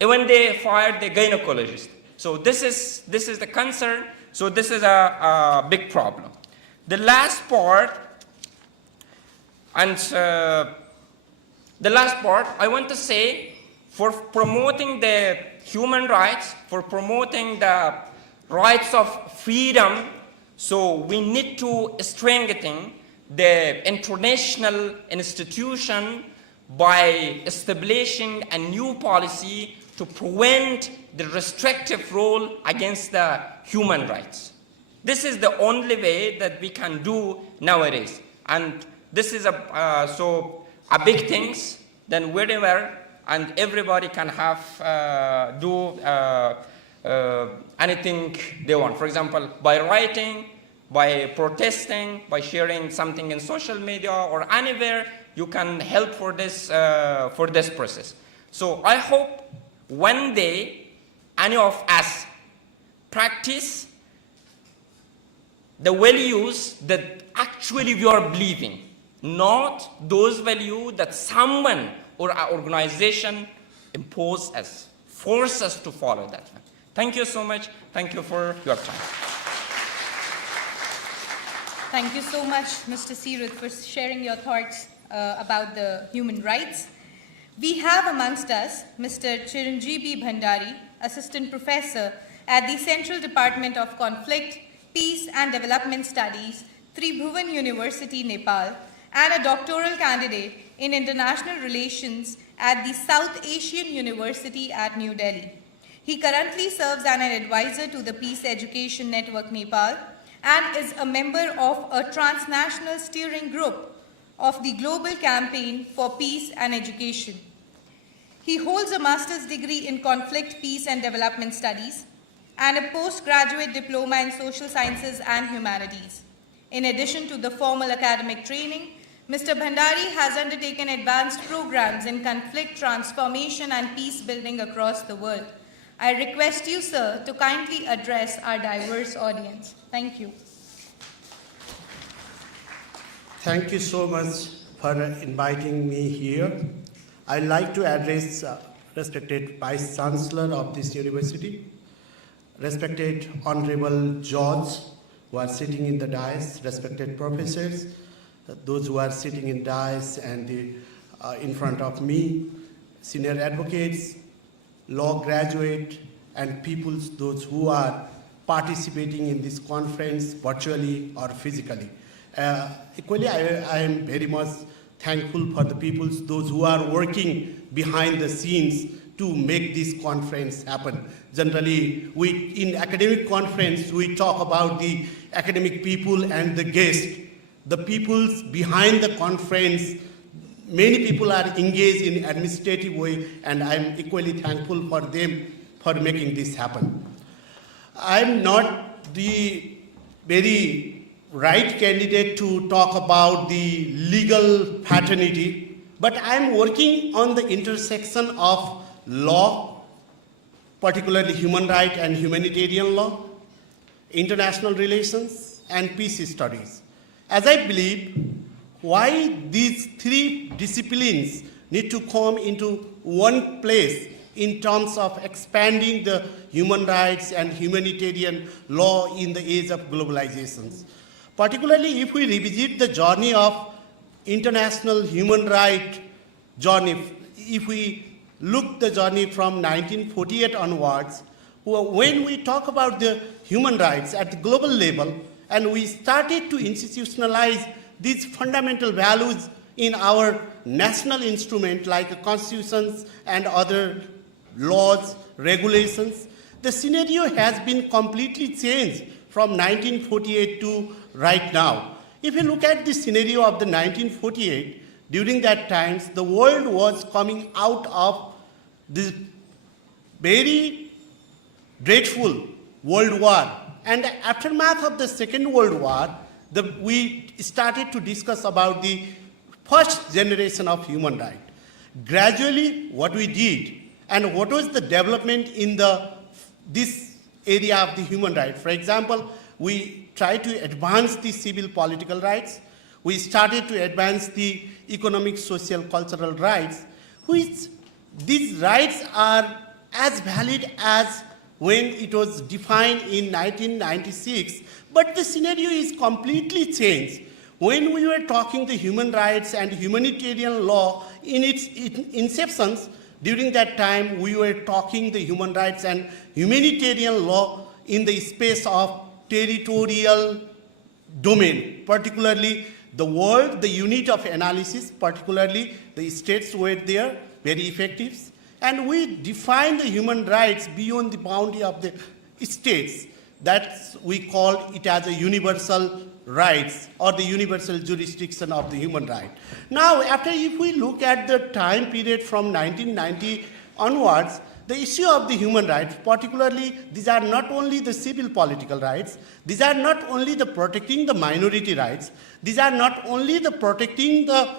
Even they fired the gynecologist. So this is the concern. So this is a big problem. The last part, I want to say, for promoting the human rights, for promoting the rights of freedom, so we need to strengthen the international institution by establishing a new policy to prevent the restrictive rule against the human rights. This is the only way that we can do nowadays. And this is a big things, then wherever and everybody can have do anything they want. For example, by writing, by protesting, by sharing something in social media or anywhere, you can help for this process. So I hope one day any of us practice the values that actually we are believing, not those values that someone or our organization impose us, force us to follow that one. Thank you so much. Thank you for your time. Thank you so much, Mr. Seerath, for sharing your thoughts about the human rights. We have amongst us Mr. Chiranjeevi Bhandari, Assistant Professor at the Central Department of Conflict, Peace and Development Studies, Tribhuvan University, Nepal, and a doctoral candidate in International Relations at the South Asian University at New Delhi. He currently serves as an advisor to the Peace Education Network Nepal and is a member of a transnational steering group of the Global Campaign for Peace and Education. He holds a master's degree in Conflict, Peace and Development Studies and a postgraduate diploma in Social Sciences and Humanities. In addition to the formal academic training, Mr. Bhandari has undertaken advanced programs in conflict transformation and peace building across the world. I request you, sir, to kindly address our diverse audience. Thank you. Thank you so much for inviting me here. I'd like to address respected Vice Chancellor of this university, respected Honorable George, who are sitting in the dais, respected professors, those who are sitting in dais and in front of me, senior advocates, law graduate, and peoples, those who are participating in this conference virtually or physically. Equally, I am very much thankful for the peoples, those who are working behind the scenes to make this conference happen. Generally, in academic conference, we talk about the academic people and the guests. The peoples behind the conference, many people are engaged in administrative way, and I'm equally thankful for them for making this happen. I'm not the very right candidate to talk about the legal paternity, but I'm working on the intersection of law, particularly human right and humanitarian law, international relations, and peace studies. As I believe, why these three disciplines need to come into one place in terms of expanding the human rights and humanitarian law in the age of globalizations. Particularly if we revisit the journey of international human rights journey, if we look the journey from 1948 onwards, when we talk about the human rights at the global level, and we started to institutionalize these fundamental values in our national instrument like constitutions and other laws, regulations, the scenario has been completely changed from 1948 to right now. If you look at the scenario of the 1948, during that times, the world was coming out of this very dreadful World War. And the aftermath of the Second World War, we started to discuss about the first generation of human rights. Gradually, what we did and what was the development in this area of the human rights. For example, we tried to advance the civil political rights. We started to advance the economic, social, cultural rights, which these rights are as valid as when it was defined in 1996, but the scenario is completely changed. When we were talking the human rights and humanitarian law in its inceptions, during that time we were talking the human rights and humanitarian law in the space of territorial domain, particularly the world, the unit of analysis, particularly the states were there, very effective. And we define the human rights beyond the boundary of the states. That's we call it as a universal rights or the universal jurisdiction of the human right. Now, if we look at the time period from 1990 onwards, the issue of the human rights, particularly these are not only the civil political rights, these are not only the protecting the minority rights, these are not only the protecting the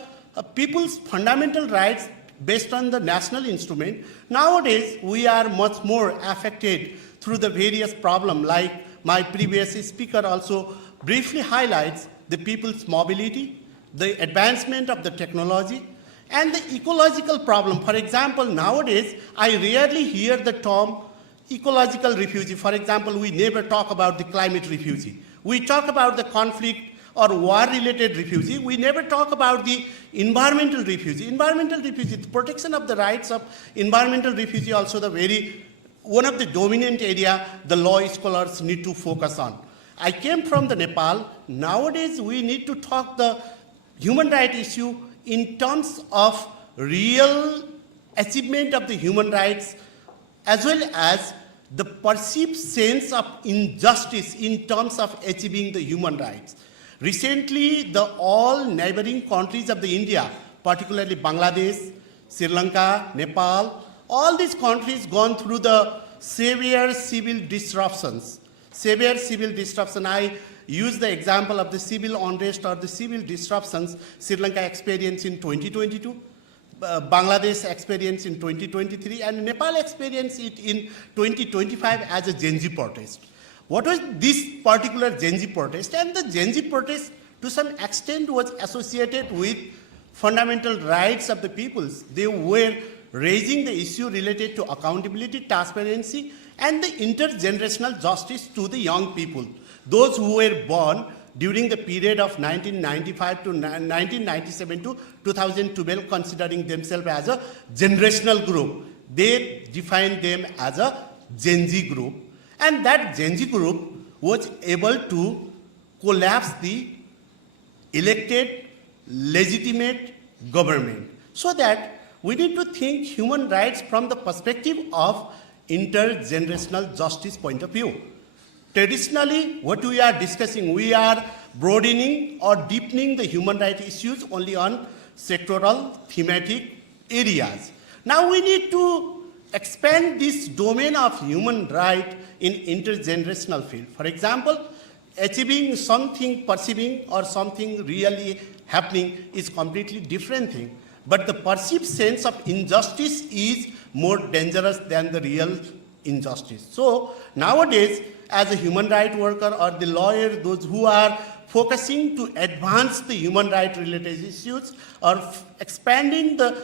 people's fundamental rights based on the national instrument. Nowadays, we are much more affected through the various problems, like my previous speaker also briefly highlights the people's mobility, the advancement of the technology, and the ecological problem. For example, nowadays, I rarely hear the term ecological refugee. For example, we never talk about the climate refugee. We talk about the conflict or war-related refugee. We never talk about the environmental refugee. Environmental refugee, the protection of the rights of environmental refugee also one of the dominant area the law scholars need to focus on. I came from the Nepal. Nowadays, we need to talk the human rights issue in terms of real achievement of the human rights as well as the perceived sense of injustice in terms of achieving the human rights. Recently, all neighboring countries of the India, particularly Bangladesh, Sri Lanka, Nepal, all these countries gone through the severe civil disruptions. Severe civil disruption. I use the example of the civil unrest or the civil disruptions Sri Lanka experienced in 2022, Bangladesh experienced in 2023, and Nepal experienced it in 2025 as a Gen Z protest. What was this particular Gen Z protest? And the Gen Z protest to some extent was associated with fundamental rights of the peoples. They were raising the issue related to accountability, transparency, and the intergenerational justice to the young people. Those who were born during the period of 1995 to 1997 to 2012, considering themselves as a generational group. They defined them as a Gen Z group. And that Gen Z group was able to collapse the elected, legitimate government. So that we need to think human rights from the perspective of intergenerational justice point of view. Traditionally, what we are discussing, we are broadening or deepening the human rights issues only on sectoral, thematic areas. Now we need to expand this domain of human right in intergenerational field. For example, achieving something, perceiving or something really happening is completely different thing. But the perceived sense of injustice is more dangerous than the real injustice. So nowadays, as a human rights worker or the lawyer, those who are focusing to advance the human rights related issues or expanding the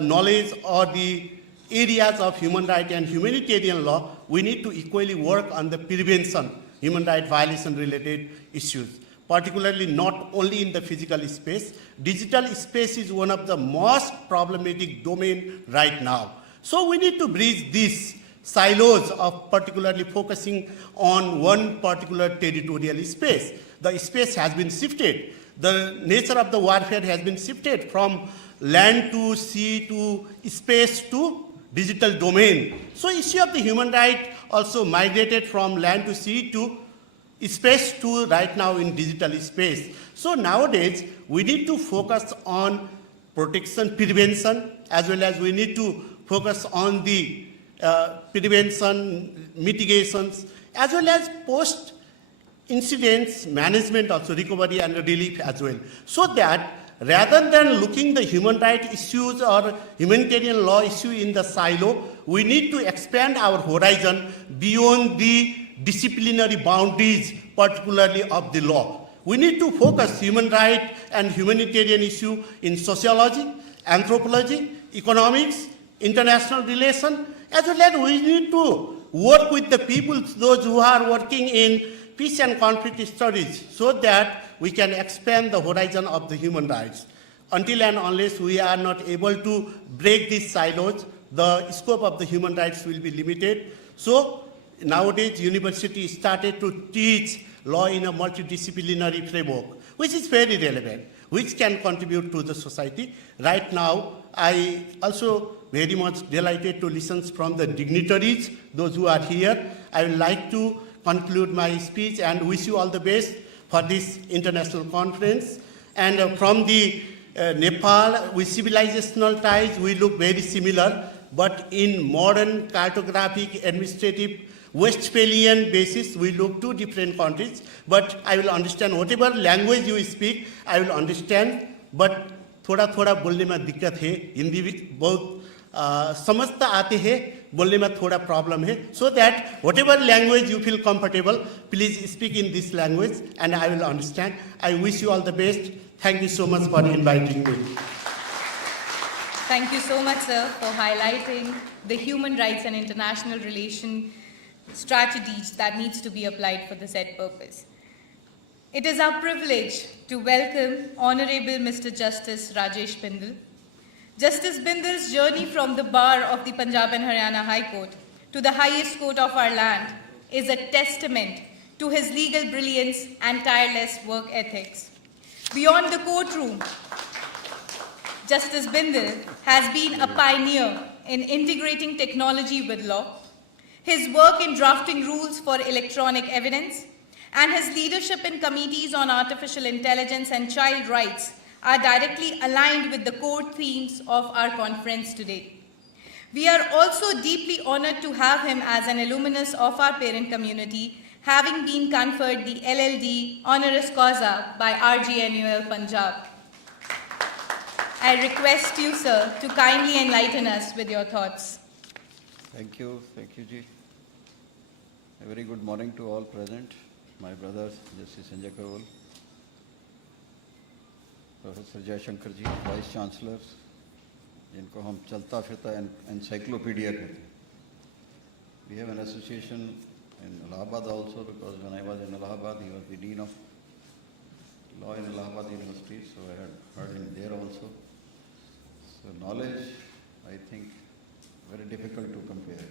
knowledge or the areas of human rights and humanitarian law, we need to equally work on the prevention, human rights violation related issues, particularly not only in the physical space. Digital space is one of the most problematic domain right now. So we need to bridge these silos of particularly focusing on one particular territorial space. The space has been shifted. The nature of the warfare has been shifted from land to sea to space to digital domain. So issue of the human right also migrated from land to sea to space to right now in digital space. So nowadays, we need to focus on protection, prevention, as well as we need to focus on the prevention, mitigations, as well as post incidents management, also recovery and relief as well. So that rather than looking the human rights issues or humanitarian law issue in the silo, we need to expand our horizon beyond the disciplinary boundaries, particularly of the law. We need to focus human rights and humanitarian issue in sociology, anthropology, economics, international relations, as well as we need to work with the people, those who are working in peace and conflict studies, so that we can expand the horizon of the human rights. Until and unless we are not able to break these silos, the scope of the human rights will be limited. So nowadays, university started to teach law in a multidisciplinary framework, which is very relevant, which can contribute to the society. Right now, I also very much delighted to listen from the dignitaries, those who are here. I would like to conclude my speech and wish you all the best for this international conference. And from the Nepal, with civilizational ties, we look very similar, but in modern cartographic, administrative, Westphalian basis, we look two different countries, but I will understand whatever language you speak, I will understand, but थोड़ा बोलने में दिक्कत है, हिंदी भी बहुत समझता आते हैं, बोलने में थोड़ा प्रॉब्लम है, so that whatever language you feel comfortable, please speak in this language and I will understand. I wish you all the best. Thank you so much for inviting me. Thank you so much, sir, for highlighting the human rights and international relation strategies that needs to be applied for the said purpose. It is our privilege to welcome Honorable Mr. Justice Rajesh Bindal. Justice Bindal's journey from the bar of the Punjab and Haryana High Court to the highest court of our land is a testament to his legal brilliance and tireless work ethics. Beyond the courtroom, Justice Bindal has been a pioneer in integrating technology with law. His work in drafting rules for electronic evidence and his leadership in committees on artificial intelligence and child rights are directly aligned with the core themes of our conference today. We are also deeply honored to have him as an alumnus of our parent community, having been conferred the LLD honoris causa by RGNUL Punjab. I request you, sir, to kindly enlighten us with your thoughts. Thank you, Ji. A very good morning to all present, my brothers, Justice Sanjay Karol, professor Jaishankar ji, vice chancellor, जिनको हम चलता फिरता encyclopedia कहते हैं. We have an association in Allahabad also, because when I was in Allahabad, he was the Dean of Law in Allahabad University, so I had heard him there also. So knowledge, I think, very difficult to compare.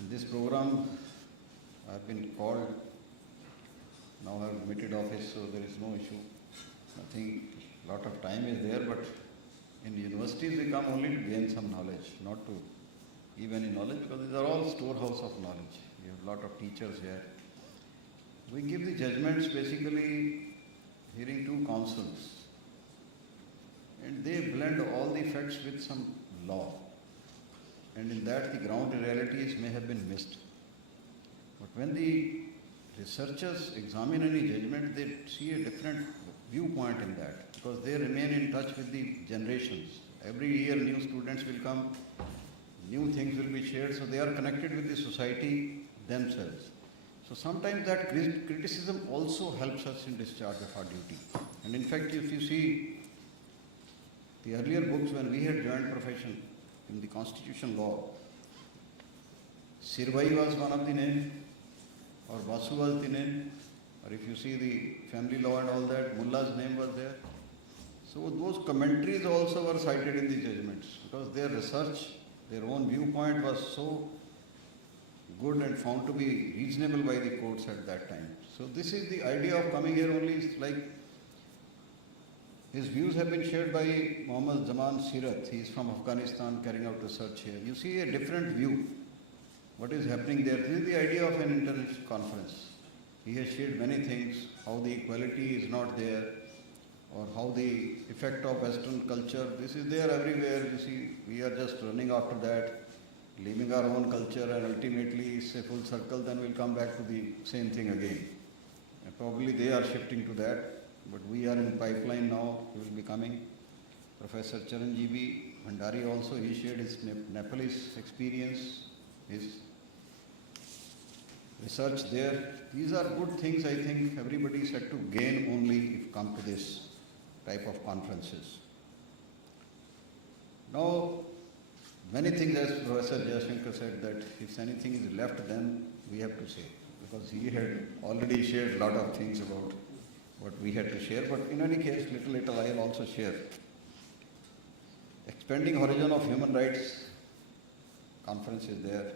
In this program, I have been called. Now I have admitted office, so there is no issue. Nothing, lot of time is there, but in universities we come only to gain some knowledge, not to give any knowledge, because these are all storehouse of knowledge. We have a lot of teachers here. We give the judgments basically hearing two counsels, and they blend all the facts with some law, and in that the ground realities may have been missed. But when the researchers examine any judgment, they see a different viewpoint in that, because they remain in touch with the generations. Every year new students will come, new things will be shared, so they are connected with the society themselves. So sometimes that criticism also helps us in discharge of our duty. And in fact, if you see the earlier books when we had joined profession in the constitution law, Sirvai was one of the names, or Vasu was the name, or if you see the family law and all that, Mullah's name was there. So those commentaries also were cited in the judgments, because their research, their own viewpoint was so good and found to be reasonable by the courts at that time. So this is the idea of coming here only, is like his views have been shared by Muhammad Zaman Sirat. He is from Afghanistan carrying out research here. You see a different view. What is happening there? This is the idea of an international conference. He has shared many things, how the equality is not there, or how the effect of Western culture, this is there everywhere. You see, we are just running after that, leaving our own culture, and ultimately it's a full circle, then we'll come back to the same thing again. And probably they are shifting to that, but we are in pipeline now, we will be coming. Professor Charanjeevi Bhandari also, he shared his Nepalese experience, his research there. These are good things, I think everybody is set to gain only if come to this type of conferences. Now, many things, as Professor Jayashankar said, that if anything is left, then we have to say, because he had already shared a lot of things about what we had to share, but in any case, little I will also share. Expanding horizon of human rights conference is there.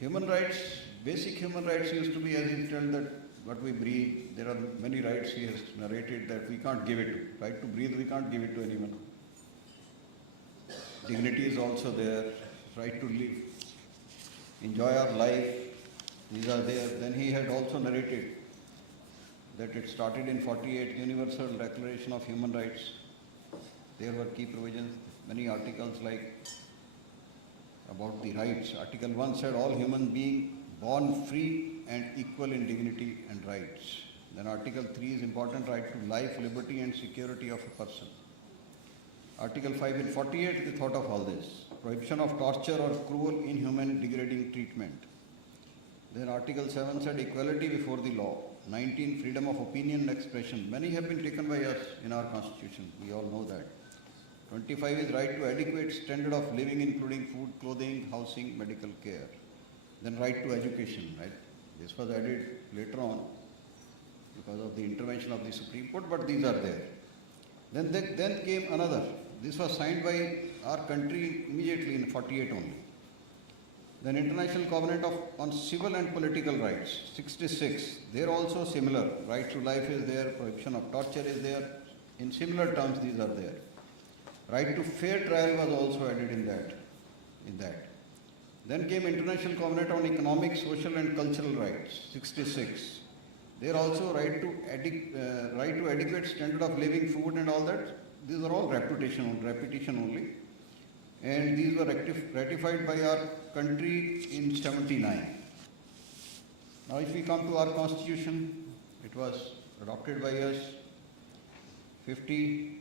Human rights, basic human rights used to be, as he told, that what we breathe, there are many rights he has narrated that we can't give it to. Right to breathe, we can't give it to anyone. Dignity is also there, right to live, enjoy our life, these are there. Then he had also narrated that it started in 48, Universal Declaration of Human Rights. There were key provisions, many articles like about the rights. Article 1 said all human beings born free and equal in dignity and rights. Then Article 3 is important, right to life, liberty and security of a person. Article 5 in 48, the thought of all this. Prohibition of torture or cruel, inhuman, degrading treatment. Then Article 7 said equality before the law. 19, freedom of opinion and expression. Many have been taken by us in our constitution, we all know that. 25 is right to adequate standard of living, including food, clothing, housing, medical care. Then right to education, right? This was added later on because of the intervention of the Supreme Court, but these are there. Then came another. This was signed by our country immediately in 48 only. Then International Covenant on Civil and Political Rights, 66. There also similar. Right to life is there, prohibition of torture is there. In similar terms, these are there. Right to fair trial was also added in that. Then came International Covenant on Economic, Social and Cultural Rights, 66. There also right to adequate standard of living, food and all that. These are all repetition only. And these were ratified by our country in 79. Now if we come to our constitution, it was adopted by us, 50.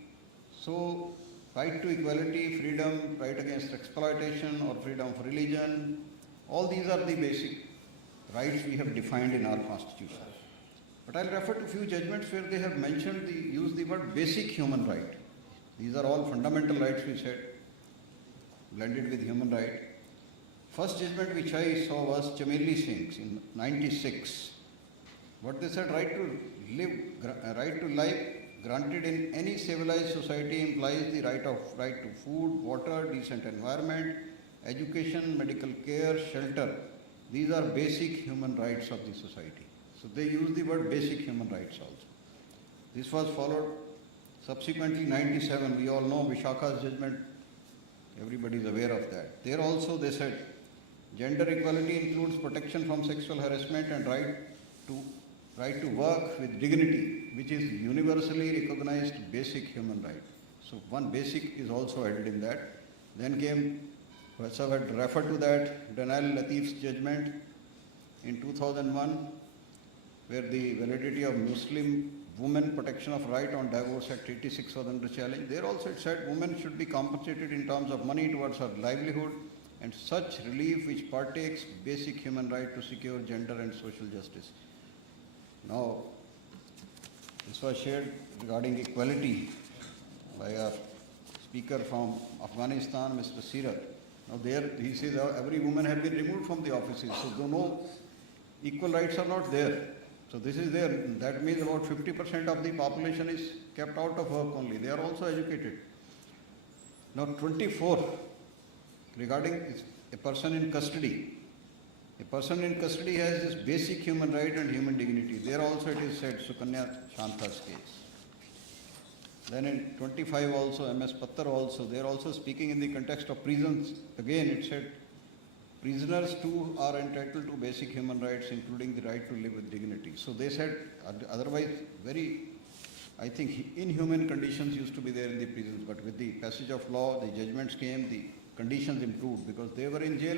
So right to equality, freedom, right against exploitation or freedom of religion, all these are the basic rights we have defined in our constitution. But I'll refer to few judgments where they have mentioned use the word basic human right. These are all fundamental rights, we said, blended with human right. First judgment which I saw was Chameli Singh's in 96. What they said, right to life granted in any civilized society implies the right to food, water, decent environment, education, medical care, shelter. These are basic human rights of the society. So they use the word basic human rights also. This was followed subsequently 97. We all know Vishakha's judgment. Everybody is aware of that. There also they said gender equality includes protection from sexual harassment and right to work with dignity, which is universally recognized basic human right. So one basic is also added in that. Then came, Professor had referred to that, Daniel Latif's judgment in 2001, where the validity of Muslim women protection of right on Divorce Act 86 was under challenge. There also it said women should be compensated in terms of money towards her livelihood and such relief which partakes basic human right to secure gender and social justice. Now, this was shared regarding equality by a speaker from Afghanistan, Mr. Sirat. Now there he says every woman has been removed from the offices, so no equal rights are not there. So this is there. That means about 50% of the population is kept out of work only. They are also educated. Now 24, regarding a person in custody. A person in custody has this basic human right and human dignity. There also it is said, Sukanya Shanta's case. Then in 25 also, MS Pattar also, they are also speaking in the context of prisons. Again it said, prisoners too are entitled to basic human rights, including the right to live with dignity. So they said, otherwise very, I think, inhuman conditions used to be there in the prisons, but with the passage of law, the judgments came, the conditions improved because they were in jail,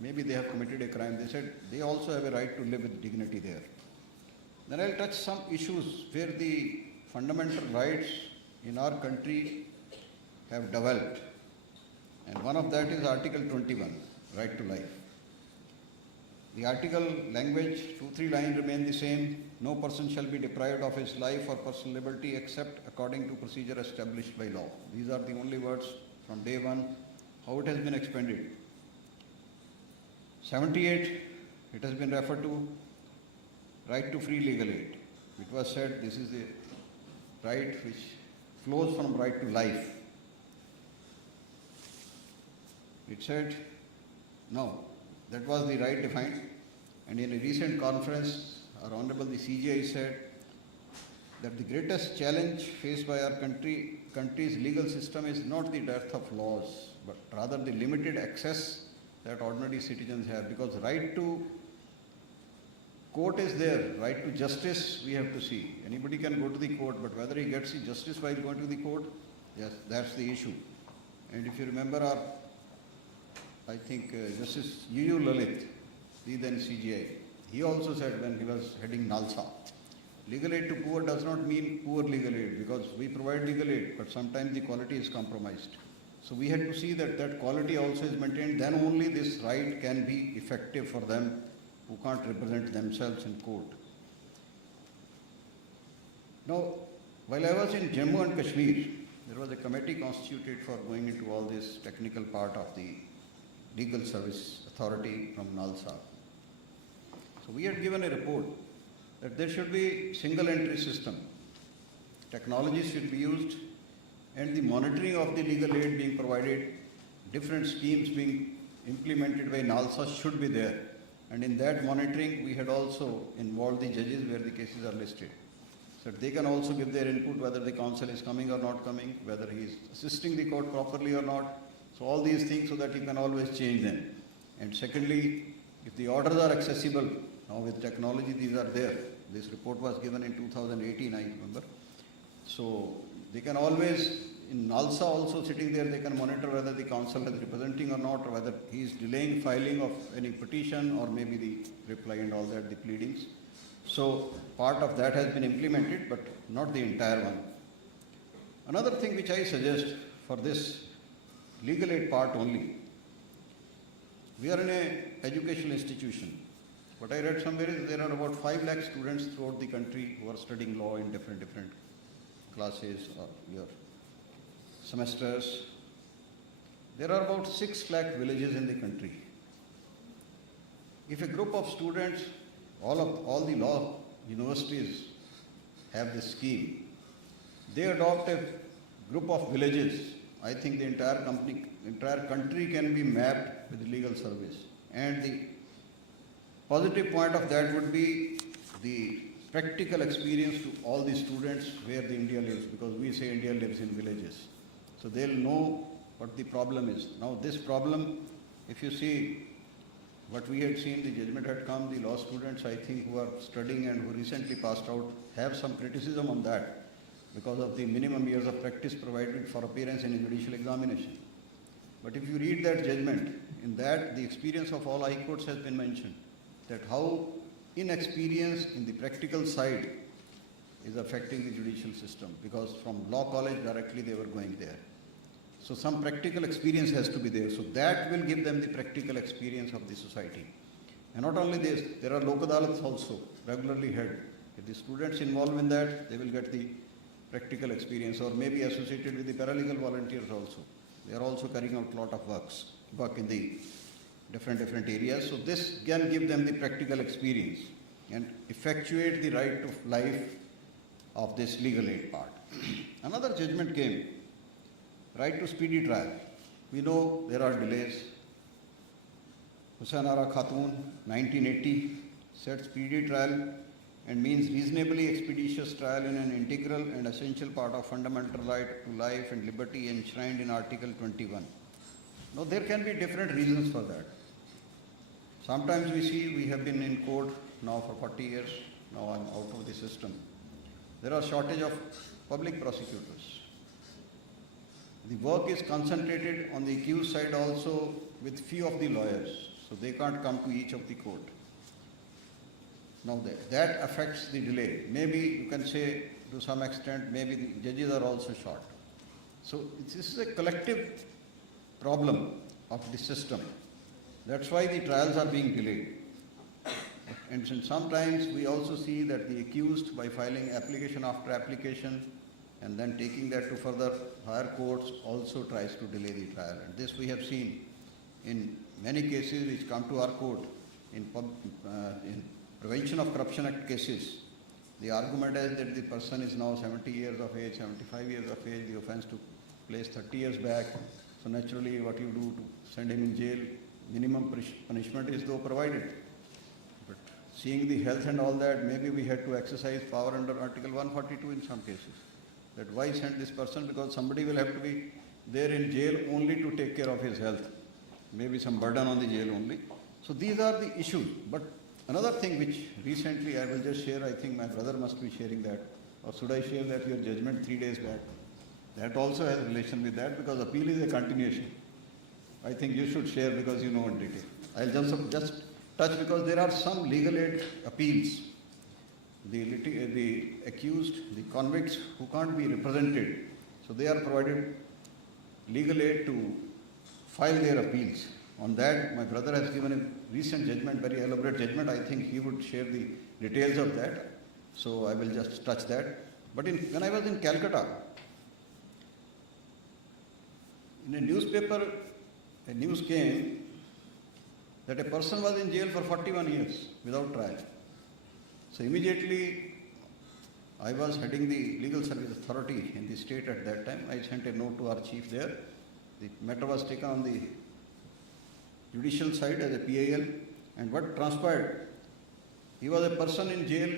maybe they have committed a crime. They said they also have a right to live with dignity there. Then I'll touch some issues where the fundamental rights in our country have developed. And one of that is Article 21, right to life. The article language, 2-3 lines remain the same. No person shall be deprived of his life or personal liberty except according to procedure established by law. These are the only words from day one. How it has been expanded. 78, it has been referred to right to free legal aid. It was said this is a right which flows from right to life. It said, no, that was the right defined. And in a recent conference, our Honorable the CJI said that the greatest challenge faced by our country's legal system is not the dearth of laws, but rather the limited access that ordinary citizens have. Because right to court is there, right to justice we have to see. Anybody can go to the court, but whether he gets the justice while going to the court, yes, that's the issue. And if you remember our, I think Justice U.U. Lalit, the then CJI, he also said when he was heading NALSA, legal aid to poor does not mean poor legal aid, because we provide legal aid, but sometimes the quality is compromised. So we had to see that that quality also is maintained, then only this right can be effective for them who can't represent themselves in court. Now, while I was in Jammu and Kashmir, there was a committee constituted for going into all this technical part of the Legal Service Authority from NALSA. So we had given a report that there should be single entry system. Technologies should be used and the monitoring of the legal aid being provided, different schemes being implemented by NALSA should be there. And in that monitoring, we had also involved the judges where the cases are listed. So they can also give their input whether the counsel is coming or not coming, whether he is assisting the court properly or not. So all these things so that you can always change them. And secondly, if the orders are accessible, now with technology these are there. This report was given in 2018, I remember. So they can always, in NALSA also sitting there, they can monitor whether the counsel is representing or not, or whether he is delaying filing of any petition or maybe the reply and all that, the pleadings. So part of that has been implemented, but not the entire one. Another thing which I suggest for this legal aid part only, we are in an educational institution What I read somewhere is there are about 5 lakh students throughout the country who are studying law in different classes or your semesters. There are about 6 lakh villages in the country. If a group of students, all the law universities have this scheme, they adopt a group of villages, I think the entire country can be mapped with legal service. And the positive point of that would be the practical experience to all the students where the India lives, because we say India lives in villages. So they'll know what the problem is. Now this problem, if you see what we had seen, the judgment had come, the law students, I think, who are studying and who recently passed out, have some criticism on that because of the minimum years of practice provided for appearance in a judicial examination. But if you read that judgment, in that the experience of all high courts has been mentioned, that how inexperience in the practical side is affecting the judicial system, because from law college directly they were going there. So some practical experience has to be there. So that will give them the practical experience of the society. And not only this, there are Lok Adalats also regularly held. If the students involved in that, they will get the practical experience, or maybe associated with the paralegal volunteers also. They are also carrying out a lot of work in the different areas. So this can give them the practical experience and effectuate the right to life of this legal aid part. Another judgment came, right to speedy trial. We know there are delays. Hussain Ara Khatun, 1980, said speedy trial and means reasonably expeditious trial in an integral and essential part of fundamental right to life and liberty enshrined in Article 21. Now there can be different reasons for that. Sometimes we have been in court now for 40 years, now I'm out of the system. There are shortage of public prosecutors. The work is concentrated on the accused side also with few of the lawyers, so they can't come to each of the court. Now that affects the delay. Maybe you can say to some extent, maybe the judges are also short. So this is a collective problem of the system. That's why the trials are being delayed. And sometimes we also see that the accused, by filing application after application and then taking that to further higher courts, also tries to delay the trial. And this we have seen in many cases which come to our court in Prevention of Corruption Act cases. The argument is that the person is now 70 years of age, 75 years of age, the offence took place 30 years back. So naturally what you do to send him in jail, minimum punishment is though provided. But seeing the health and all that, maybe we had to exercise power under Article 142 in some cases. That why send this person, because somebody will have to be there in jail only to take care of his health. Maybe some burden on the jail only. So these are the issues. But another thing which recently I will just share, I think my brother must be sharing that, or should I share that your judgment 3 days back? That also has relation with that, because appeal is a continuation. I think you should share because you know in detail. I'll just touch, because there are some legal aid appeals. The accused, the convicts who can't be represented, so they are provided legal aid to file their appeals. On that, my brother has given a recent judgment, very elaborate judgment. I think he would share the details of that. So I will just touch that. But when I was in Calcutta, in a newspaper, a news came that a person was in jail for 41 years without trial. So immediately, I was heading the legal service authority in the state at that time. I sent a note to our chief there. The matter was taken on the judicial side as a PIL, and what transpired, he was a person in jail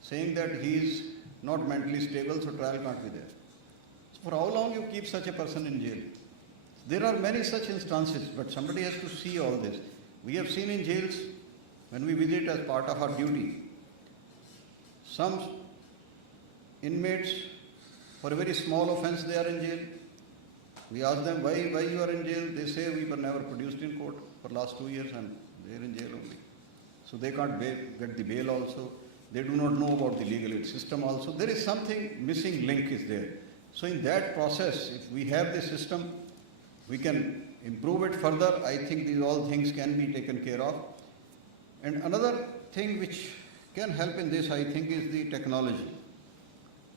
saying that he is not mentally stable, so trial can't be there. So for how long you keep such a person in jail? There are many such instances, but somebody has to see all this. We have seen in jails, when we visit as part of our duty, some inmates, for a very small offence they are in jail. We ask them why you are in jail. They say we were never produced in court for last 2 years and they are in jail only. So they can't get the bail also. They do not know about the legal aid system also. There is something missing link is there. So in that process, if we have the system, we can improve it further. I think these all things can be taken care of. And another thing which can help in this, I think, is the technology.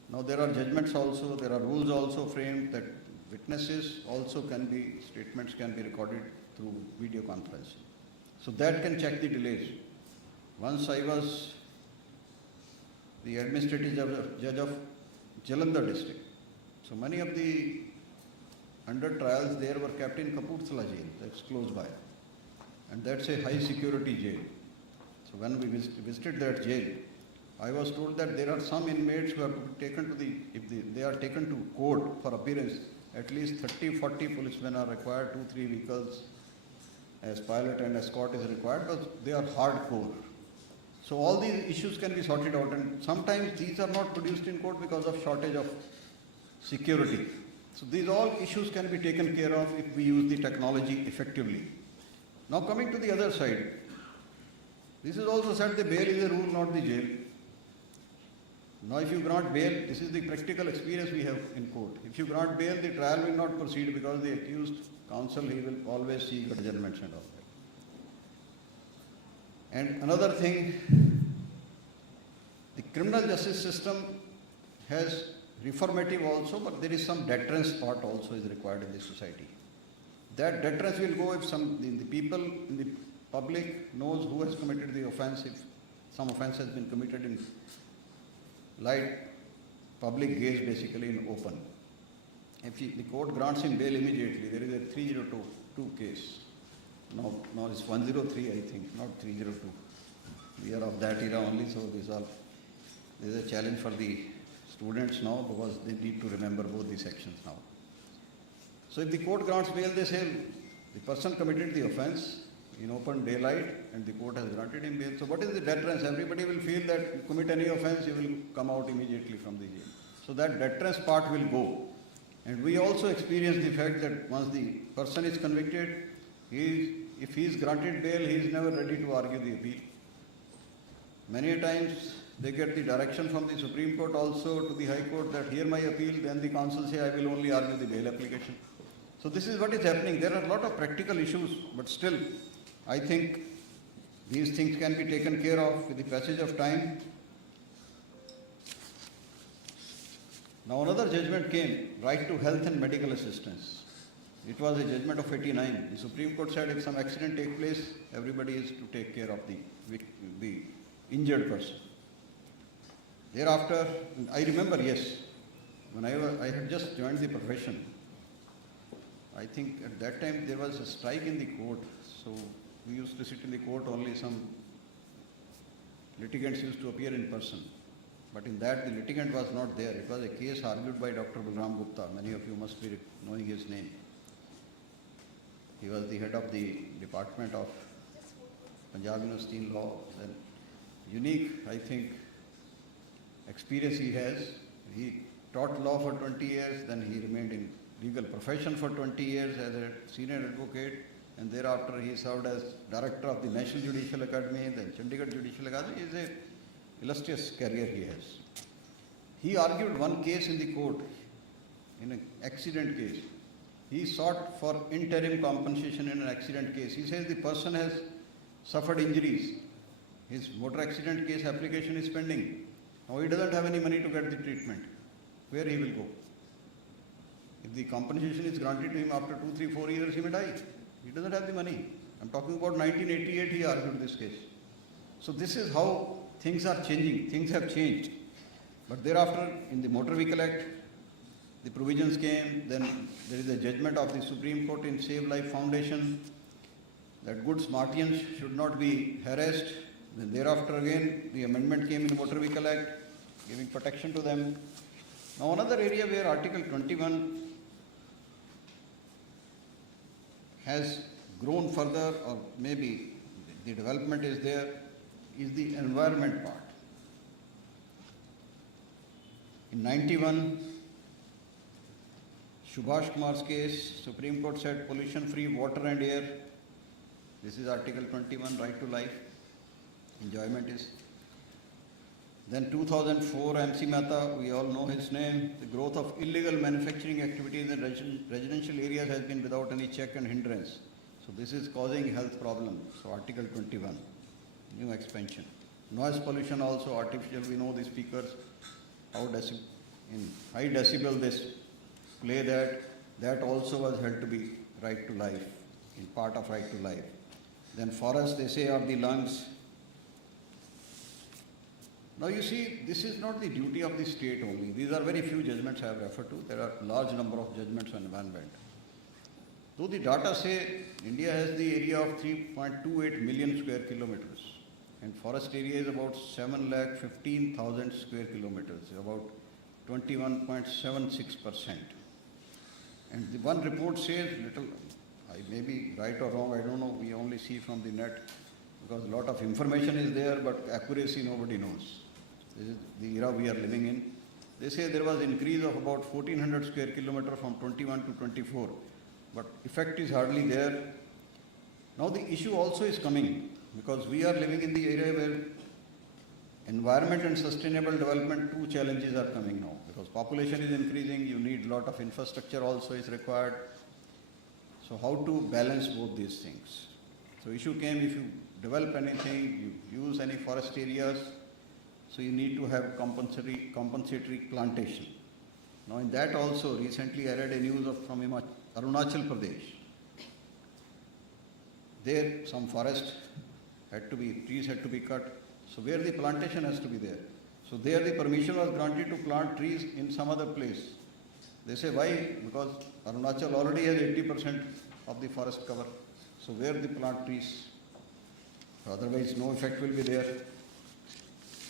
Now there are judgments also, there are rules also framed that witnesses also can be, statements can be recorded through video conferencing. So that can check the delays. Once I was the administrative judge of Jalandhar district. So many of the under trials there were kept in Kapurthala jail, that's close by. And that's a high security jail. So when we visited that jail, I was told that there are some inmates who are taken to the, if they are taken to court for appearance, at least 30-40 policemen are required, 2-3 vehicles as pilot and escort is required, but they are hardcore. So all these issues can be sorted out, and sometimes these are not produced in court because of shortage of security. So these all issues can be taken care of if we use the technology effectively. Now coming to the other side, this is also said the bail is a rule, not the jail. Now if you grant bail, this is the practical experience we have in court. If you grant bail, the trial will not proceed because the accused counsel, he will always seek adjournments and all that. And another thing, the criminal justice system has reformative also, but there is some deterrence part also is required in the society. That deterrence will go if the people in the public knows who has committed the offence, if some offence has been committed in light public gaze, basically in open. If the court grants him bail immediately, there is a 302 case. No, it's 103, I think, not 302. We are of that era only, so there is a challenge for the students now because they need to remember both the sections now. So if the court grants bail, they say the person committed the offence in open daylight and the court has granted him bail. So what is the deterrence? Everybody will feel that you commit any offence, you will come out immediately from the jail. So that deterrence part will go. And we also experience the fact that once the person is convicted, if he is granted bail, he is never ready to argue the appeal. Many times they get the direction from the Supreme Court also to the High Court that hear my appeal, then the counsel say I will only argue the bail application. So this is what is happening. There are a lot of practical issues, but still I think these things can be taken care of with the passage of time. Now another judgment came, right to health and medical assistance. It was a judgment of 89. The Supreme Court said if some accident takes place, everybody is to take care of the injured person. Thereafter, I remember, yes, when I had just joined the profession, I think at that time there was a strike in the court, so we used to sit in the court, only some litigants used to appear in person. But in that the litigant was not there. It was a case argued by Dr. Balram Gupta. Many of you must be knowing his name. He was the head of the Department of Punjab University in Law. And unique, I think, experience he has. He taught law for 20 years, then he remained in legal profession for 20 years as a senior advocate, and thereafter he served as director of the National Judicial Academy, then Chandigarh Judicial Academy. He is an illustrious career he has. He argued one case in the court, in an accident case. He sought for interim compensation in an accident case. He says the person has suffered injuries. His motor accident case application is pending. Now he doesn't have any money to get the treatment. Where he will go? If the compensation is granted to him after 2, 3, 4 years, he may die. He doesn't have the money. I'm talking about 1988 he argued this case. So this is how things are changing. Things have changed. But thereafter, in the Motor Vehicle Act, the provisions came. Then there is a judgment of the Supreme Court in Save Life Foundation that good Smartians should not be harassed. Then thereafter again, the amendment came in the Motor Vehicle Act, giving protection to them. Now another area where Article 21 has grown further, or maybe the development is there, is the environment part. In 91, Subhash Kumar's case, Supreme Court said pollution-free water and air. This is Article 21, right to life. Enjoyment is. Then 2004, MC Mehta, we all know his name. The growth of illegal manufacturing activities in residential areas has been without any check and hindrance. So this is causing health problems. So Article 21. new expansion. Noise pollution also, artificial, we know the speakers, how in high decibel this play that also was held to be right to life, in part of right to life. Then forests, they say, are the lungs. Now you see, this is not the duty of the state only. These are very few judgments I have referred to. There are large number of judgments on environment. Though the data say India has the area of 3.28 million square kilometers and forest area is about 7,15,000 square kilometers, about 21.76%. And the one report says, little, I may be right or wrong, I don't know, we only see from the net because a lot of information is there, but accuracy nobody knows. This is the era we are living in. They say there was increase of about 1,400 square kilometers from 21 to 24, but effect is hardly there. Now the issue also is coming because we are living in the area where environment and sustainable development, two challenges are coming now because population is increasing, you need lot of infrastructure also is required. So how to balance both these things? So issue came, if you develop anything, you use any forest areas, so you need to have compensatory plantation. Now in that also, recently I read a news from Arunachal Pradesh. There some forest trees had to be cut, so where the plantation has to be there. So there the permission was granted to plant trees in some other place. They say why? Because Arunachal already has 80% of the forest cover. So where the plant trees? Otherwise no effect will be there.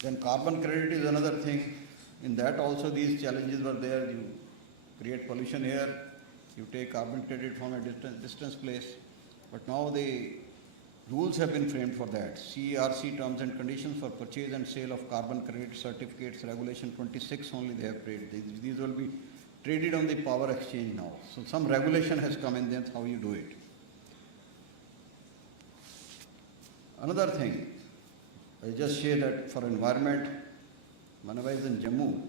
Then carbon credit is another thing. In that also these challenges were there. You create pollution here, you take carbon credit from a distance place. But now the rules have been framed for that. CERC terms and conditions for purchase and sale of carbon credit certificates, regulation 26 only they have traded. These will be traded on the power exchange now. So some regulation has come in, that's how you do it. Another thing, I just share that for environment, when I was in Jammu,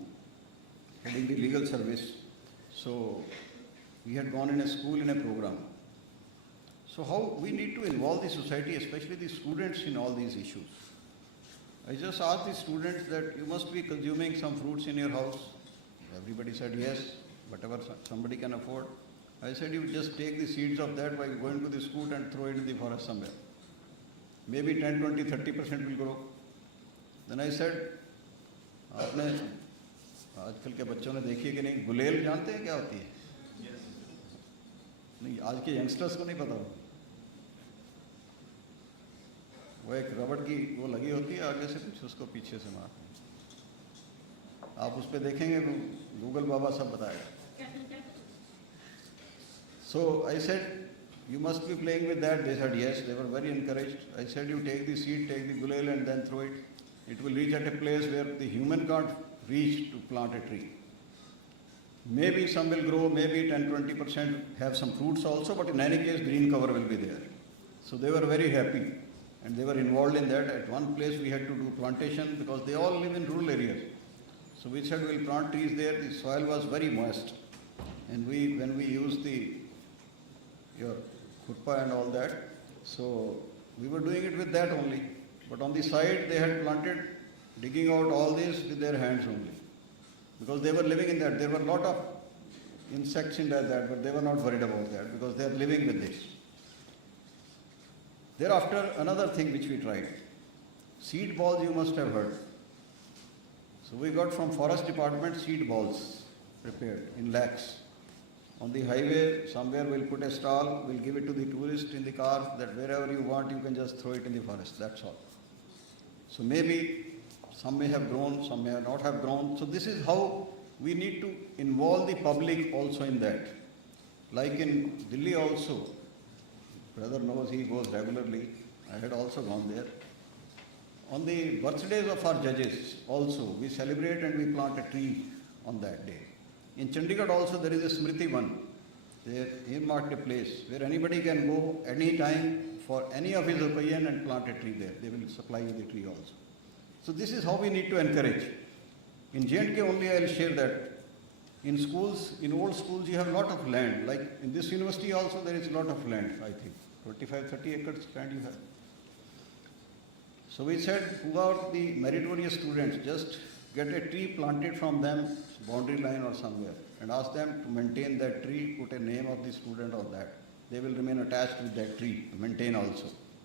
heading the legal service, so we had gone in a school in a program. So how we need to involve the society, especially the students in all these issues. I just asked the students that you must be consuming some fruits in your house. Everybody said yes, whatever somebody can afford. I said you just take the seeds of that by going to the school and throw it in the forest somewhere. Maybe 10, 20, 30% will grow. Then I said, आपने आजकल के बच्चों ने देखी है कि नहीं, गुलेल जानते हैं क्या होती है? नहीं, आज के यंगस्टर्स को नहीं पता वो एक रबड़ की वो लगी होती है आगे से कुछ उसको पीछे से मारते हैं। आप उस पर देखेंगे गूगल बाबा सब बताएगा। So I said, you must be playing with that. They said yes, they were very encouraged. I said you take the seed, take the gulel and then throw it. It will reach at a place where the human can't reach to plant a tree. Maybe some will grow, maybe 10-20% have some fruits also, but in any case green cover will be there. So they were very happy and they were involved in that. At one place we had to do plantation because they all live in rural areas. So we said we'll plant trees there. The soil was very moist and when we used your khurpa and all that, so we were doing it with that only. But on the side they had planted, digging out all this with their hands only. Because they were living in that. There were a lot of insects in that, but they were not worried about that because they are living with this. Thereafter, another thing which we tried. Seed balls you must have heard. So we got from forest department seed balls prepared in lakhs. On the highway, somewhere we'll put a stall, we'll give it to the tourist in the car that wherever you want, you can just throw it in the forest, that's all. So maybe some may have grown, some may not have grown. So this is how we need to involve the public also in that. Like in Delhi also, brother knows he goes regularly. I had also gone there. On the birthdays of our judges also, we celebrate and we plant a tree on that day. In Chandigarh also there is a Smriti Van. They have earmarked a place where anybody can go any time for any of his occasion and plant a tree there. They will supply you the tree also. So this is how we need to encourage. In J&K only I will share that. In schools, in old schools you have a lot of land. Like in this university also there is a lot of land, I think. 25-30 acres land you have. So we said, who are the meritorious students? Just get a tree planted from them, boundary line or somewhere, and ask them to maintain that tree, put a name of the student on that. They will remain attached with that tree, maintain also.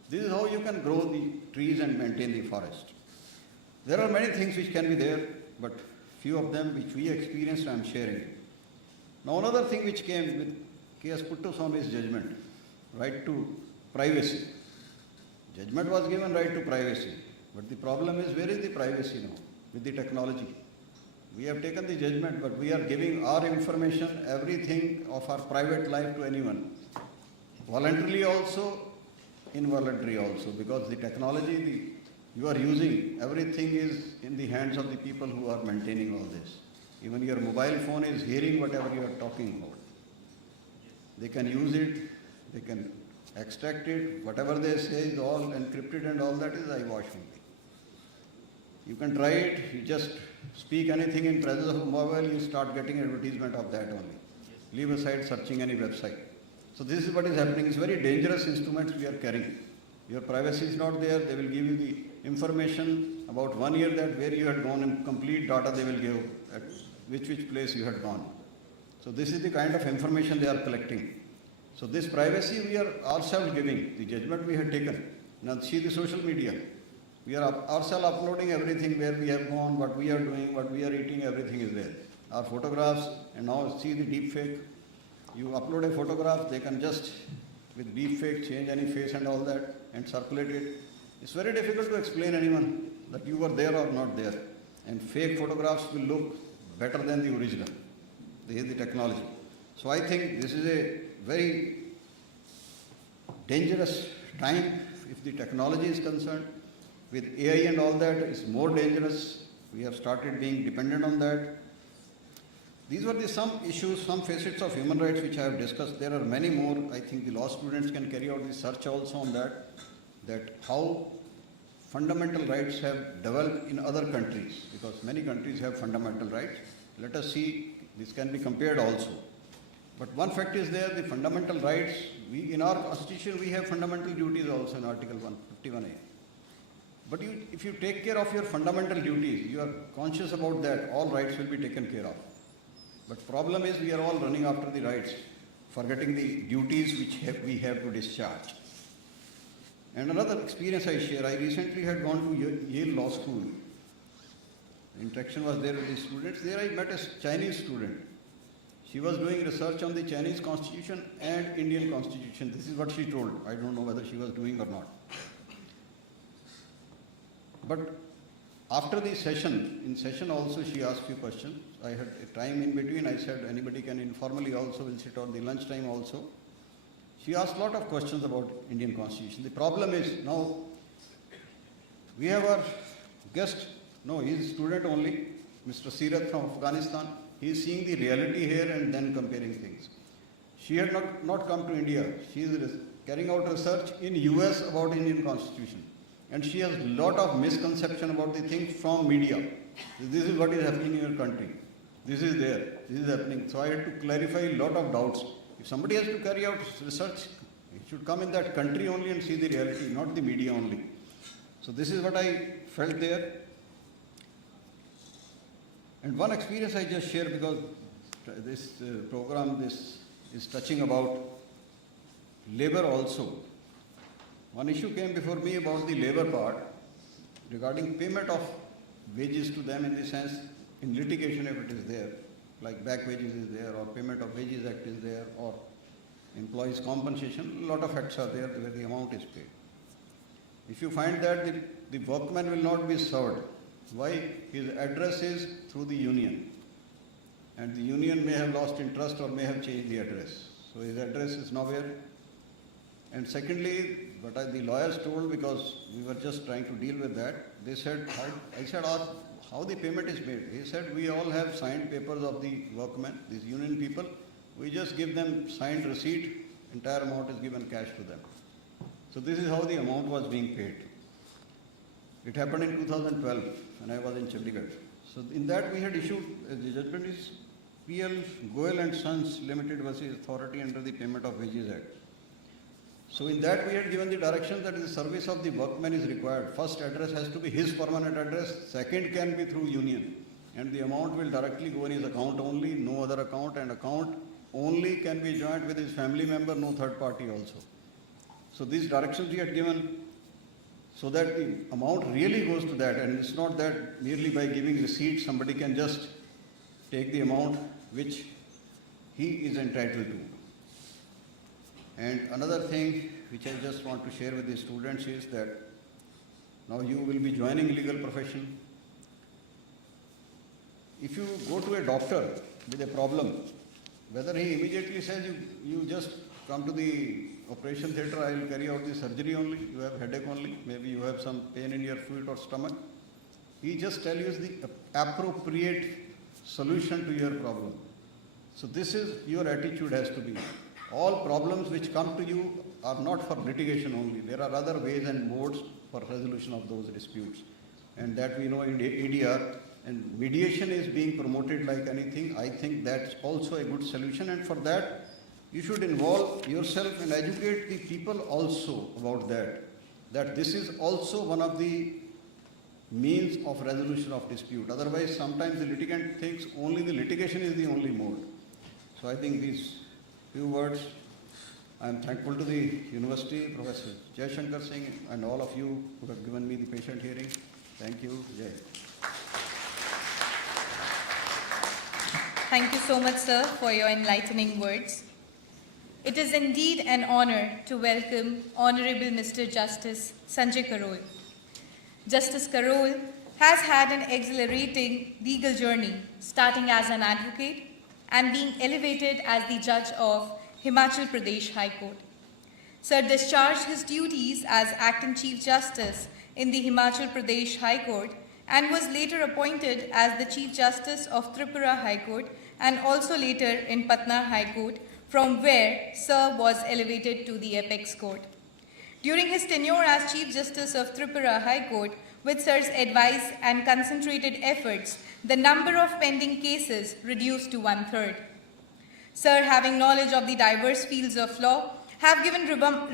This is how you can grow the trees and maintain the forest. There are many things which can be there, but few of them which we experienced I am sharing. Now another thing which came with K.S. Puttaswamy's judgment, right to privacy. Judgment was given right to privacy, but the problem is where is the privacy now with the technology? We have taken the judgment, but we are giving our information, everything of our private life to anyone. Voluntarily also, involuntarily also, because the technology you are using, everything is in the hands of the people who are maintaining all this. Even your mobile phone is hearing whatever you are talking about. They can use it, they can extract it, whatever they say is all encrypted and all that is eyewash only. You can try it, you just speak anything in presence of a mobile, you start getting advertisement of that only. Leave aside searching any website. So this is what is happening. It's very dangerous instruments we are carrying. Your privacy is not there. They will give you the information about 1 year that where you had gone and complete data they will give at which place you had gone. So this is the kind of information they are collecting. So this privacy we are ourselves giving, the judgment we had taken. Now see the social media. We are ourselves uploading everything where we have gone, what we are doing, what we are eating, everything is there. Our photographs, and now see the deep fake. You upload a photograph, they can just with deep fake change any face and all that and circulate it. It's very difficult to explain anyone that you were there or not there. And fake photographs will look better than the original. This is the technology. So I think this is a very dangerous time if the technology is concerned. With AI and all that, it's more dangerous. We have started being dependent on that. These were some issues, some facets of human rights which I have discussed. There are many more. I think the law students can carry out research also on that how fundamental rights have developed in other countries, because many countries have fundamental rights. Let us see, this can be compared also. But one fact is there, the fundamental rights, in our constitution we have fundamental duties also in Article 151A. But if you take care of your fundamental duties, you are conscious about that, all rights will be taken care of. But problem is we are all running after the rights, forgetting the duties which we have to discharge. And another experience I share, I recently had gone to Yale Law School. The interaction was there with the students. There I met a Chinese student. She was doing research on the Chinese constitution and Indian constitution. This is what she told. I don't know whether she was doing or not. But after the session, in session also she asked few questions. I had a time in between. I said anybody can informally also will sit on the lunch time also. She asked a lot of questions about Indian constitution. The problem is now we have our guest. No, he is a student only, Mr. Sirat from Afghanistan. He is seeing the reality here and then comparing things. She had not come to India. She is carrying out research in US about Indian constitution. And she has a lot of misconception about the things from media. This is what is happening in your country. This is there. This is happening. So I had to clarify a lot of doubts. If somebody has to carry out research, it should come in that country only and see the reality, not the media only. So this is what I felt there. And one experience I just share, because this program this is touching about labor also. One issue came before me about the labor part regarding payment of wages to them, in the sense in litigation if it is there, like back wages is there, or payment of wages act is there, or employees compensation, a lot of acts are there where the amount is paid. If you find that the workman will not be served, why? His address is through the union, and the union may have lost interest or may have changed the address. So his address is nowhere. And secondly, what the lawyers told, because we were just trying to deal with that, they said, I said, how the payment is made? He said, we all have signed papers of the workmen, these union people. We just give them signed receipt, entire amount is given cash to them. So this is how the amount was being paid. It happened in 2012 when I was in Chandigarh. So in that we had issued, the judgment is PL Goyal and Sons Limited versus Authority under the Payment of Wages Act. So in that we had given the direction that the service of the workman is required. First address has to be his permanent address, second can be through union. And the amount will directly go in his account only, no other account, and account only can be joined with his family member, no third party also. So these directions we had given so that the amount really goes to that, and it's not that merely by giving receipt somebody can just take the amount which he is entitled to. And another thing which I just want to share with the students is that now you will be joining legal profession. If you go to a doctor with a problem, whether he immediately says you just come to the operation theatre, I will carry out the surgery only, you have headache only, maybe you have some pain in your foot or stomach. He just tells you the appropriate solution to your problem. So this is your attitude has to be. All problems which come to you are not for litigation only. There are other ways and modes for resolution of those disputes. And that we know in ADR, and mediation is being promoted like anything. I think that's also a good solution, and for that you should involve yourself and educate the people also about that this is also one of the means of resolution of dispute. Otherwise, sometimes the litigant thinks only the litigation is the only mode. So I think these few words, I am thankful to the university, Professor Jai Shankar Singh, and all of you who have given me the patient hearing. Thank you. Jai. Thank you so much, sir, for your enlightening words. It is indeed an honor to welcome Honorable Mr. Justice Sanjay Karol. Justice Karol has had an exhilarating legal journey, starting as an advocate and being elevated as the judge of Himachal Pradesh High Court. Sir discharged his duties as Acting Chief Justice in the Himachal Pradesh High Court and was later appointed as the Chief Justice of Tripura High Court and also later in Patna High Court, from where Sir was elevated to the Apex Court. During his tenure as Chief Justice of Tripura High Court, with Sir's advice and concentrated efforts, the number of pending cases reduced to 1/3. Sir, having knowledge of the diverse fields of law, have given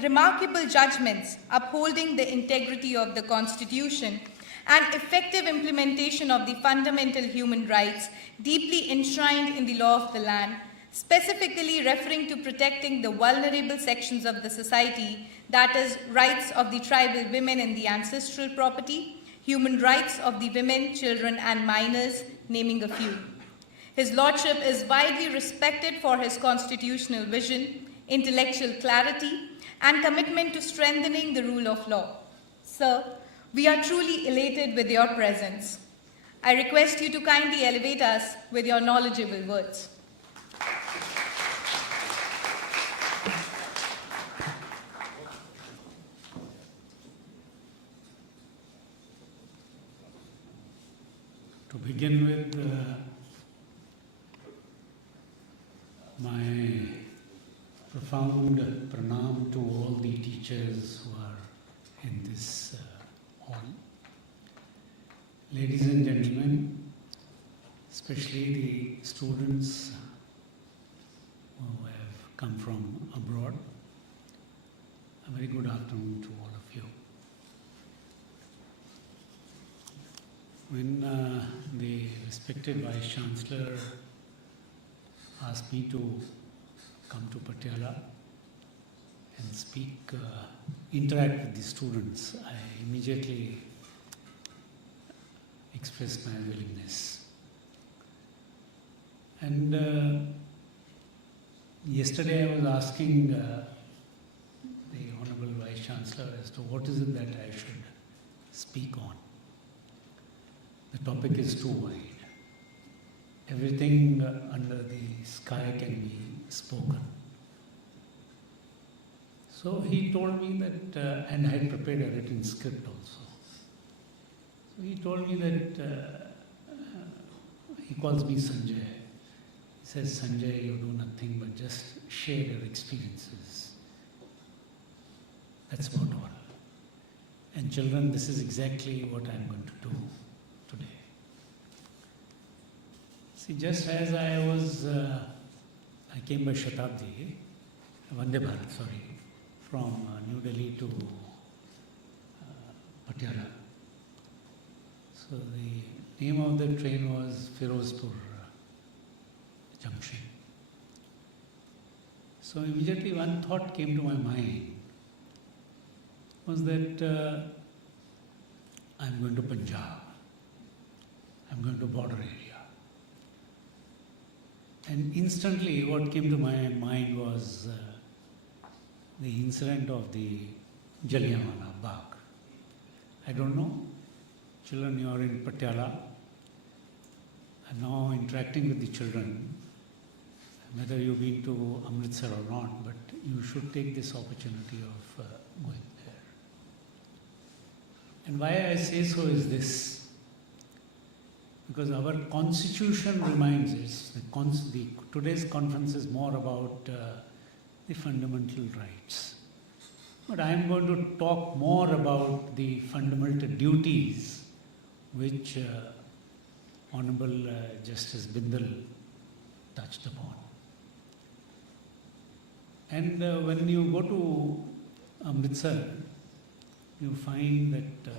remarkable judgments upholding the integrity of the Constitution and effective implementation of the fundamental human rights deeply enshrined in the law of the land, specifically referring to protecting the vulnerable sections of the society, that is, rights of the tribal women in the ancestral property, human rights of the women, children, and minors, naming a few. His Lordship is widely respected for his constitutional vision, intellectual clarity, and commitment to strengthening the rule of law. Sir, we are truly elated with your presence. I request you to kindly elevate us with your knowledgeable words. To begin with, my profound pranam to all the teachers who are in this hall. Ladies and gentlemen, especially the students who have come from abroad, a very good afternoon to all of you. When the respected Vice Chancellor asked me to come to Patiala and speak, interact with the students, I immediately expressed my willingness. And yesterday I was asking the Honorable Vice Chancellor as to what is it that I should speak on. The topic is too wide. Everything under the sky can be spoken. So he told me that, and I had prepared a written script also. So he told me that, he calls me Sanjay. He says, Sanjay, you do nothing but just share your experiences. That's about all. And children, this is exactly what I'm going to do today. See, just as I was, I came by Shatabdi, Vande Bharat, sorry, from New Delhi to Patiala. So the name of the train was Firozpur Junction. So immediately one thought came to my mind was that I'm going to Punjab, I'm going to border area. And instantly what came to my mind was the incident of the Jallianwala Bagh. I don't know, children, you are in Patiala, and now interacting with the children, whether you've been to Amritsar or not, but you should take this opportunity of going there. And why I say so is this, because our constitution reminds us, today's conference is more about the fundamental rights. But I am going to talk more about the fundamental duties which Honorable Justice Bindal touched upon. And when you go to Amritsar, you find that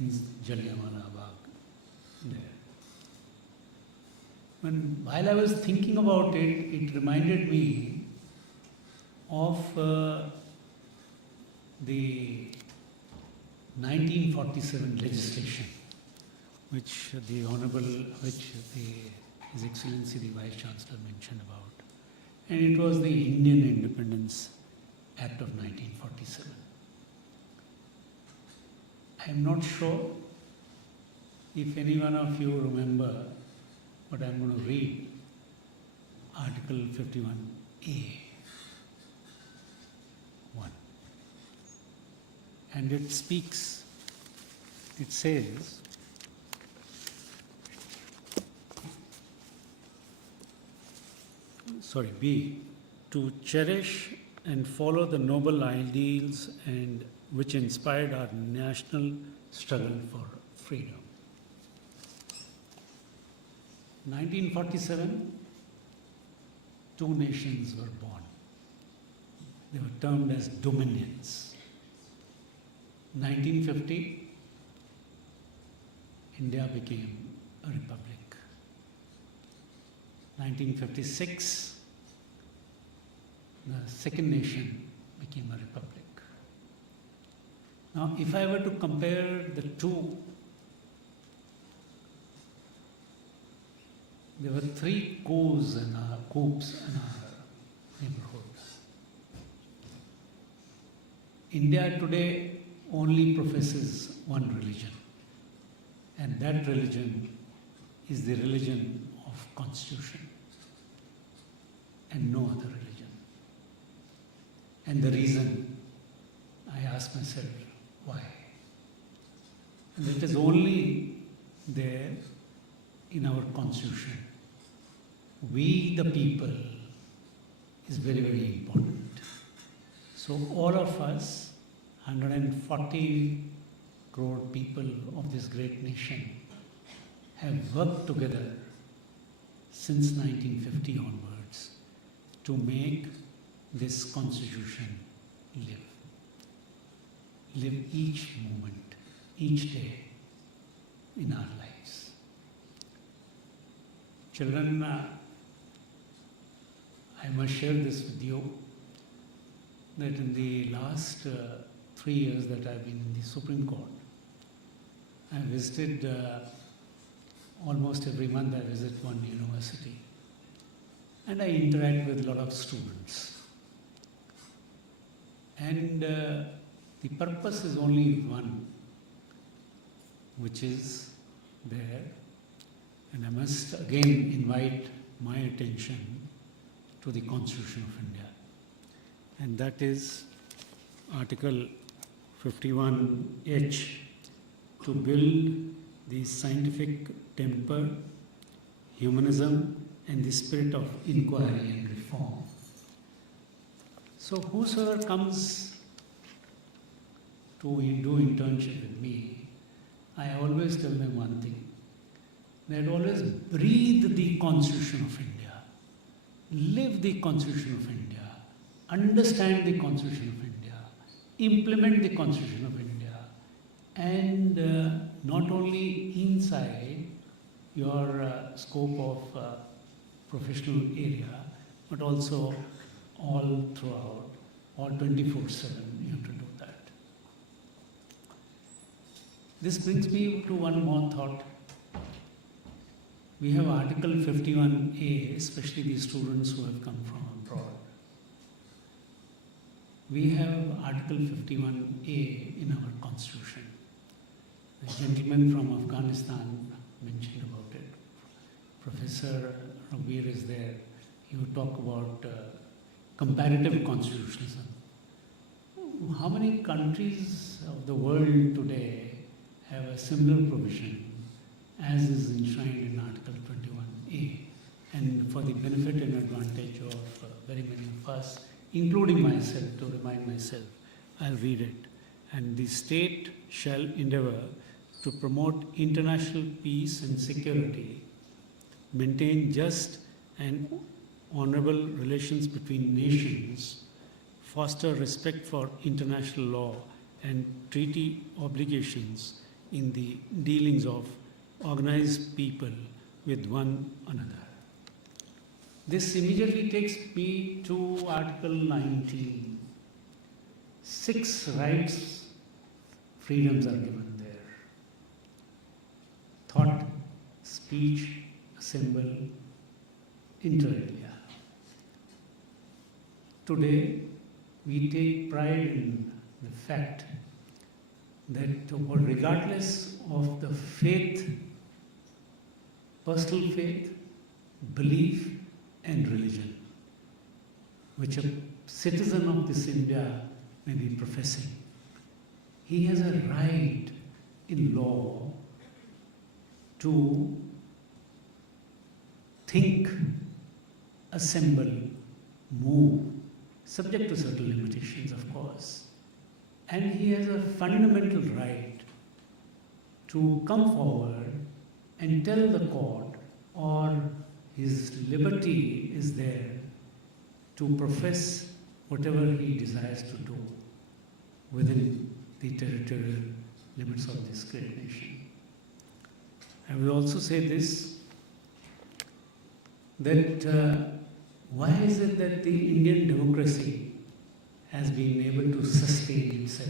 in Jallianwala Bagh there. While I was thinking about it, it reminded me of the 1947 legislation, which His Excellency the Vice Chancellor mentioned about, and it was the Indian Independence Act of 1947. I am not sure if any one of you remember, but I am going to read Article 51A. 1. And it speaks, it says, B, to cherish and follow the noble ideals and which inspired our national struggle for freedom. 1947, two nations were born. They were termed as dominions. 1950, India became a republic. 1956, the second nation became a republic. Now, if I were to compare the two, there were three coups in our neighborhood. India today only professes one religion, and that religion is the religion of Constitution and no other religion. And the reason, I ask myself, why? And it is only there in our Constitution. We the people is very, very important. So all of us, 140 crore people of this great nation, have worked together since 1950 onwards to make this Constitution live each moment, each day in our lives. Children, I must share this with you, that in the last 3 years that I've been in the Supreme Court, I visited almost every month. I visit one university and I interact with a lot of students. And the purpose is only one, which is there, and I must again invite my attention to the Constitution of India, and that is Article 51H, to build the scientific temper, humanism, and the spirit of inquiry and reform. So whosoever comes to do internship with me, I always tell them one thing, that always breathe the Constitution of India, live the Constitution of India, understand the Constitution of India, implement the Constitution of India, and not only inside your scope of professional area, but also all throughout, all 24/7, you have to do that. This brings me to one more thought. We have Article 51A, especially the students who have come from abroad. We have Article 51A in our Constitution. The gentleman from Afghanistan mentioned about it. Professor Rabir is there. He would talk about comparative constitutionalism. How many countries of the world today have a similar provision as is enshrined in Article 21A? And for the benefit and advantage of very many of us, including myself, to remind myself, I'll read it. And the state shall endeavor to promote international peace and security, maintain just and honorable relations between nations, foster respect for international law and treaty obligations in the dealings of organized people with one another. This immediately takes me to Article 19. 6 rights, freedoms are given there: thought, speech, assemble, inter alia. Today, we take pride in the fact that regardless of the faith, personal faith, belief, and religion, which a citizen of this India may be professing, he has a right in law to think, assemble, move, subject to certain limitations, of course. And he has a fundamental right to come forward and tell the court, or his liberty is there to profess whatever he desires to do within the territorial limits of this great nation. I will also say this, that why is it that the Indian democracy has been able to sustain itself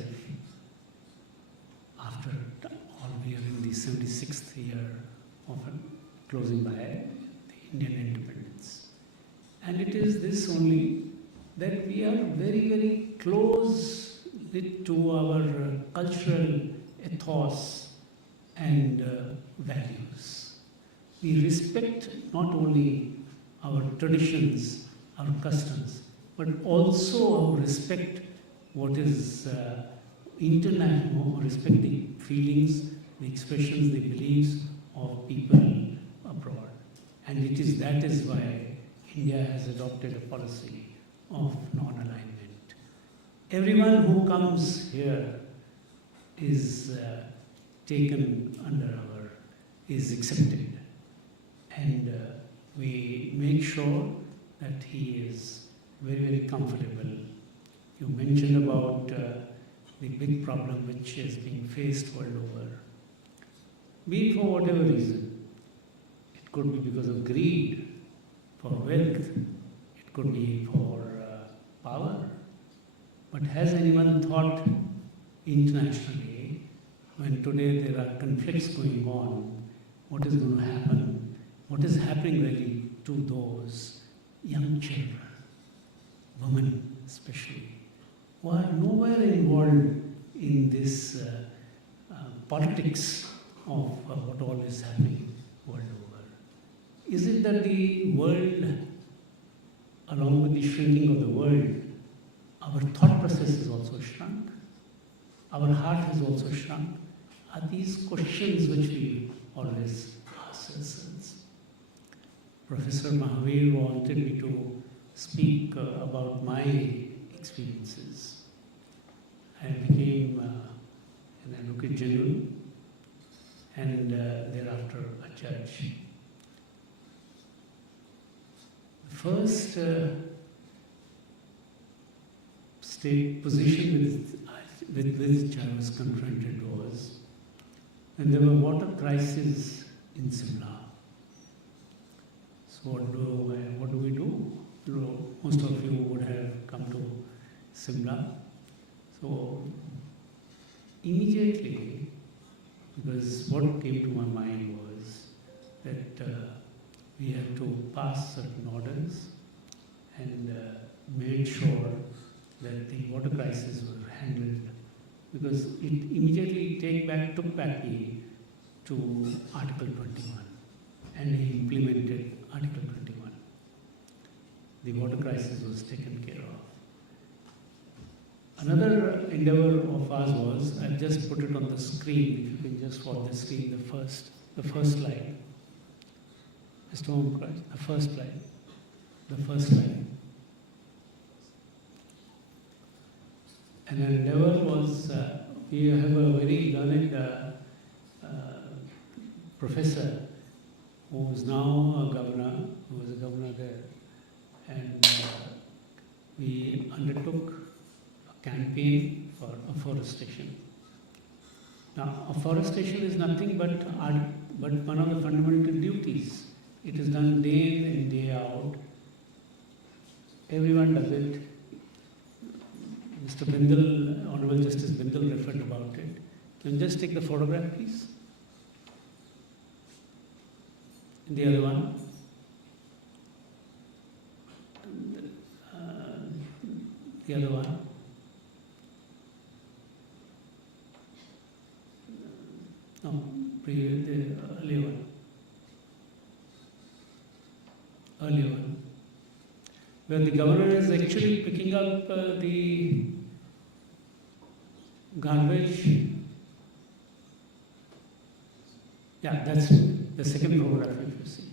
after all? We are in the 76th year of closing by the Indian independence. And it is this only, that we are very, very close to our cultural ethos and values. We respect not only our traditions, our customs, but also respect what is international, respect the feelings, the expressions, the beliefs of people abroad. And that is why India has adopted a policy of non-alignment. Everyone who comes here is taken under is accepted. And we make sure that he is very, very comfortable. You mentioned about the big problem which is being faced world over. Be it for whatever reason. It could be because of greed, for wealth. It could be for power. But has anyone thought internationally, when today there are conflicts going on, what is going to happen? What is happening really to those young children, women especially, who are nowhere involved in this politics of what all is happening world over? Is it that the world, along with the shrinking of the world, our thought process has also shrunk? Our heart has also shrunk? Are these questions which we always ask ourselves? Professor Mahavir wanted me to speak about my experiences. I became an advocate general and thereafter a judge. The first state position with which I was confronted was when there were water crises in Simla. So what do we do? You know, most of you would have come to Simla. So immediately, because what came to my mind was that we had to pass certain orders and made sure that the water crisis were handled, because it immediately took back me to Article 21 and he implemented Article 21. The water crisis was taken care of. Another endeavor of ours was, I've just put it on the screen, if you can just watch the screen, the first slide. Mr. Om Christ, the first slide. And an endeavor was, we have a very learned professor who is now a governor, who was a governor there, and we undertook a campaign for afforestation. Now, afforestation is nothing but one of the fundamental duties. It is done day in and day out. Everyone does it. Mr. Bindal, Honorable Justice Bindal referred about it. Can you just take the photograph, please? And the other one. The other one. No, the earlier one. Earlier one. Where the governor is actually picking up the garbage. Yeah, that's the second photograph if you see.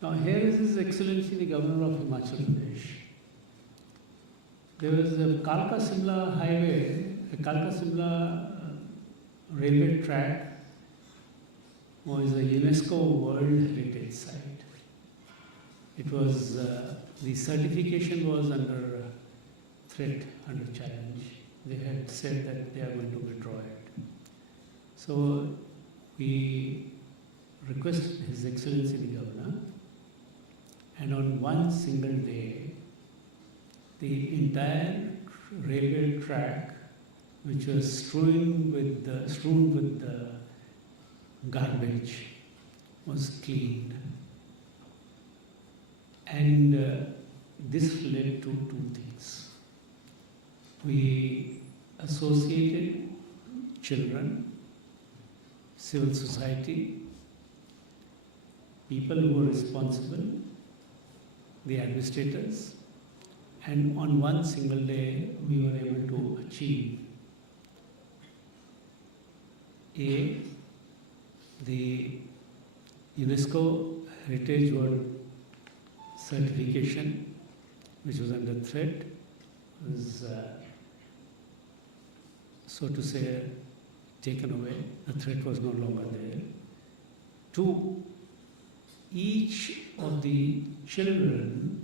Now here is His Excellency the Governor of Himachal Pradesh. There was a Kalka-Simla highway, a Kalka-Simla railway track was a UNESCO World Heritage Site. It was, the certification was under threat, under challenge. They had said that they are going to withdraw it. So we requested His Excellency the Governor, and on one single day, the entire railway track, which was strewn with the garbage, was cleaned. And this led to two things. We associated children, civil society, people who were responsible, the administrators, and on one single day we were able to achieve the UNESCO Heritage World certification, which was under threat, was so to say taken away. The threat was no longer there. Two, each of the children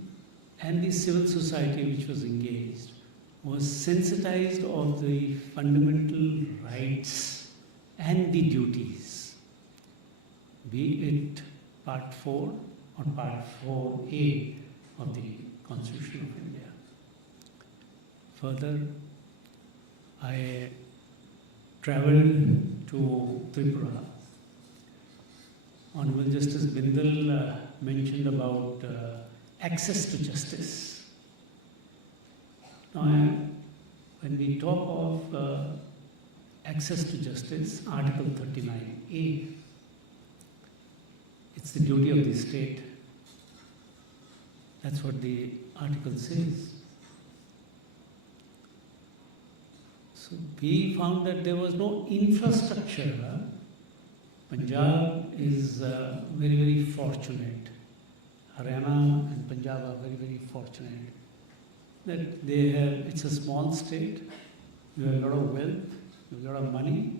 and the civil society which was engaged was sensitized of the fundamental rights and the duties, be it Part 4 or Part 4A of the Constitution of India. Further, I travelled to Tripura. Honorable Justice Bindal mentioned about access to justice. Now, when we talk of access to justice, Article 39A, it's the duty of the state. That's what the article says. So we found that there was no infrastructure. Punjab is very, very fortunate. Haryana and Punjab are very, very fortunate that they have, it's a small state, you have a lot of wealth, you have a lot of money,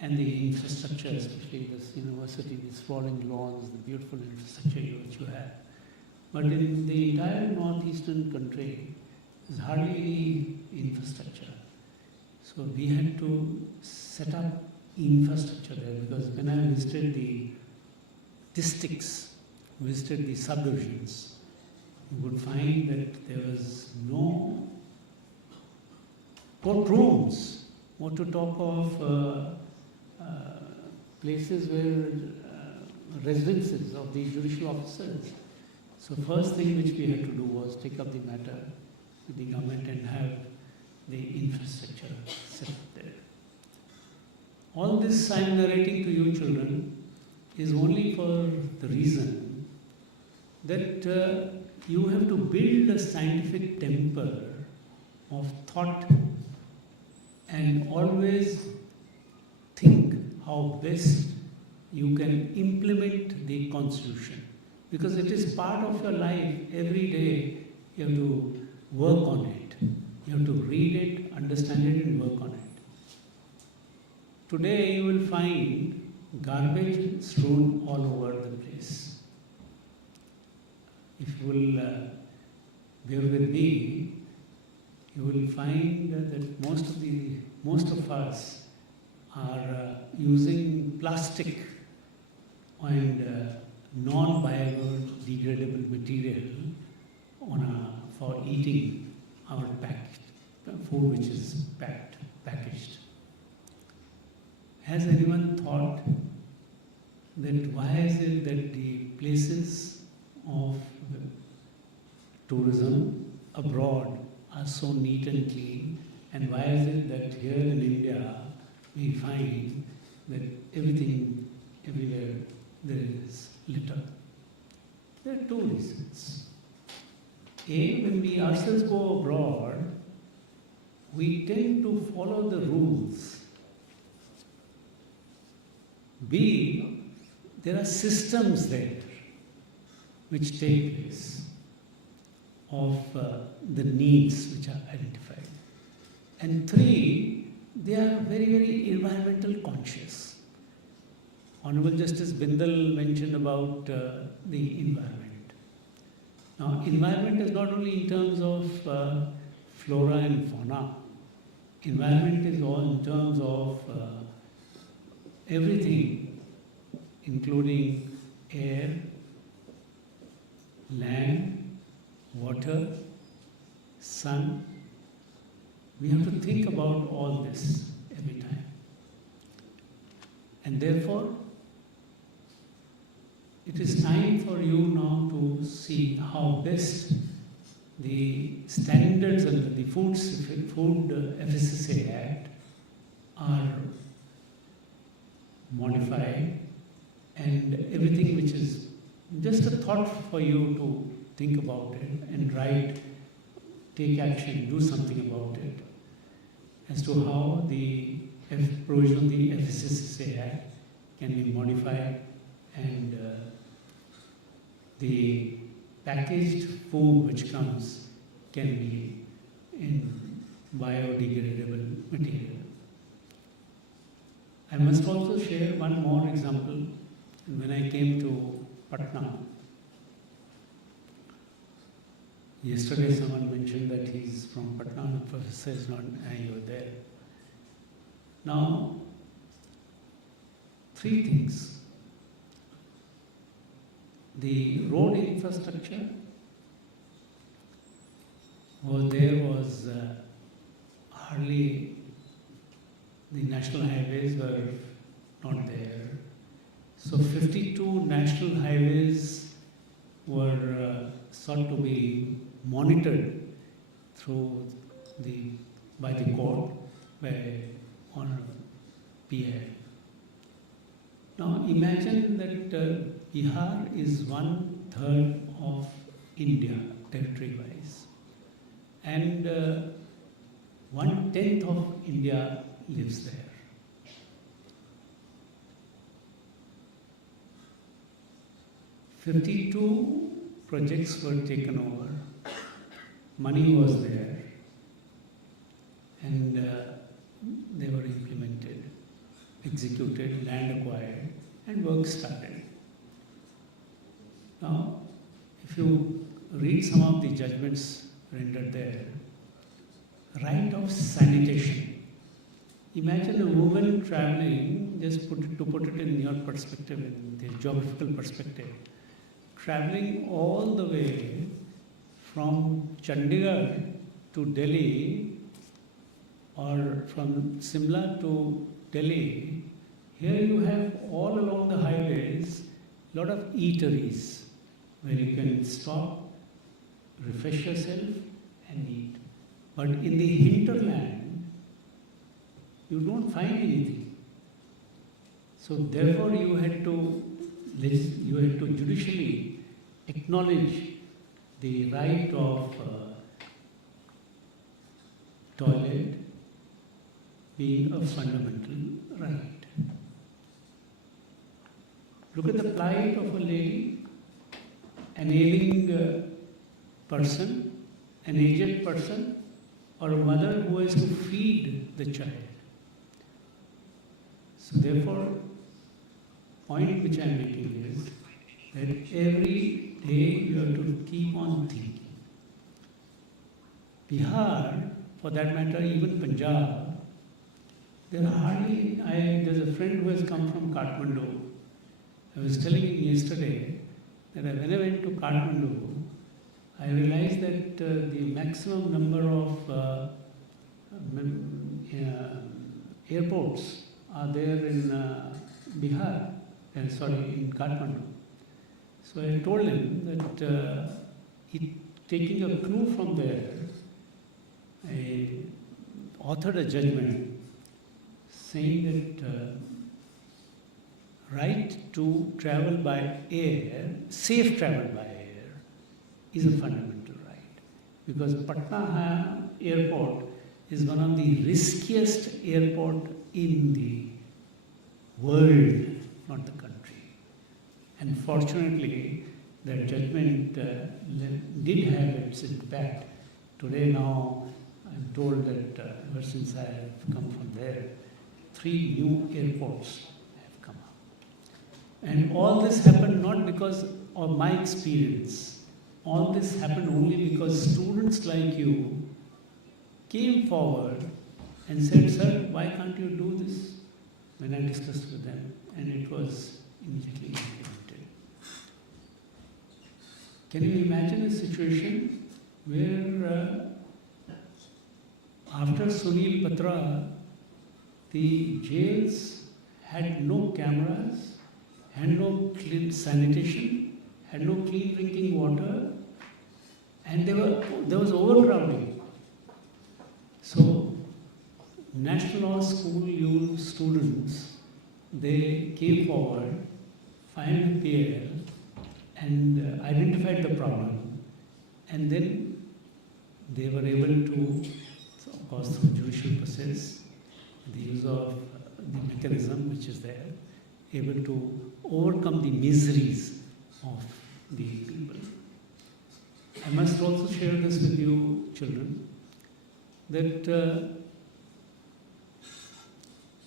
and the infrastructure, especially this university, these sprawling lawns, the beautiful infrastructure which you have. But in the entire northeastern country, there's hardly any infrastructure. So we had to set up infrastructure there, because when I visited the districts, visited the subdivisions, you would find that there was no courtrooms, what to talk of places where residences of the judicial officers. So first thing which we had to do was take up the matter with the government and have the infrastructure set up there. All this I am narrating to you children is only for the reason that you have to build a scientific temper of thought and always think how best you can implement the constitution, because it is part of your life. Every day you have to work on it, you have to read it, understand it and work on it. Today you will find garbage strewn all over the place. If you will bear with me, you will find that most of us are using plastic and non-biodegradable material for eating our food which is packaged. Has anyone thought that why is it that the places of tourism abroad are so neat and clean, and why is it that here in India we find that everywhere there is litter? There are two reasons. A, when we ourselves go abroad, we tend to follow the rules. B, there are systems there which take place of the needs which are identified. And three, they are very, very environmental conscious. Honorable Justice Bindal mentioned about the environment. Now, environment is not only in terms of flora and fauna. Environment is all in terms of everything, including air, land, water, sun. We have to think about all this every time. And therefore, it is time for you now to see how best the standards under the Food FSSA Act are modified, and everything which is just a thought for you to think about it and write, take action, do something about it, as to how the provision of the FSSA Act can be modified and the packaged food which comes can be in biodegradable material. I must also share one more example. When I came to Patna, yesterday someone mentioned that he's from Patna, the professor is not, you were there. Now, three things. The road infrastructure was hardly, the national highways were not there. So 52 national highways were sought to be monitored by the court, by Honorable PI. Now imagine that Bihar is 1/3 of India territory-wise, and 1/10 of India lives there. "52 projects were taken over, money was there, and they were implemented, executed, land acquired, and work started. Now, if you read some of the judgments rendered there, right of sanitation Imagine a woman traveling, to put it in your perspective, in the geographical perspective, traveling all the way from Chandigarh to Delhi or from Simla to Delhi. Here you have all along the highways a lot of eateries where you can stop, refresh yourself and eat. But in the hinterland, you don't find anything. So therefore you had to judicially acknowledge the right of toilet being a fundamental right. Look at the plight of a lady, an ailing person, an aged person, or a mother who has to feed the child. So therefore, point which I am making is that every day you have to keep on thinking. Bihar, for that matter, even Punjab, there's a friend who has come from Kathmandu. I was telling him yesterday that when I went to Kathmandu, I realized that the maximum number of airports are there in Bihar, in Kathmandu. So I told him that taking a clue from there, I authored a judgment saying that right to travel by air, safe travel by air, is a fundamental right. Because Patna airport is one of the riskiest airport in the world, not the country. And fortunately, that judgment did have its impact. Today now, I'm told that ever since I have come from there, 3 new airports have come up. And all this happened not because of my experience. All this happened only because students like you came forward and said, "Sir, why can't you do this?" When I discussed with them, and it was immediately implemented. Can you imagine a situation where after Sunil Batra, the jails had no cameras, had no clean sanitation, had no clean drinking water, and there was overcrowding. So, National Law School students, they came forward, filed a PL, and identified the problem, and then they were able to, of course, through judicial process, the use of the mechanism which is there, able to overcome the miseries of the people. I must also share this with you, children, that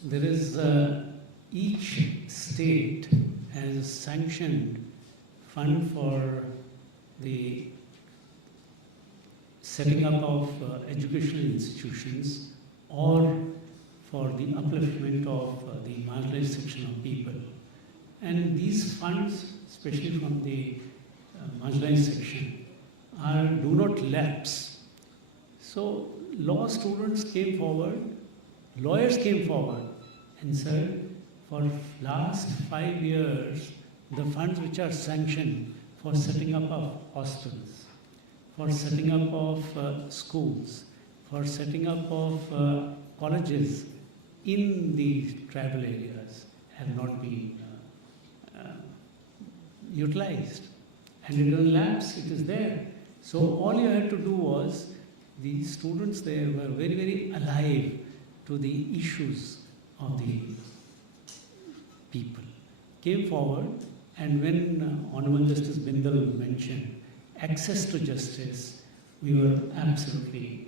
there is each state has sanctioned fund for the setting up of educational institutions or for the upliftment of the marginalized section of people. And these funds, especially from the marginalized section, do not lapse. So law students came forward, lawyers came forward and said, for last 5 years, the funds which are sanctioned for setting up of hostels, for setting up of schools, for setting up of colleges in the tribal areas have not been utilized. And it doesn't lapse, it is there. So all you had to do was, the students there were very, very alive to the issues of the people. Came forward, and when Honorable Justice Bindal mentioned access to justice, we were absolutely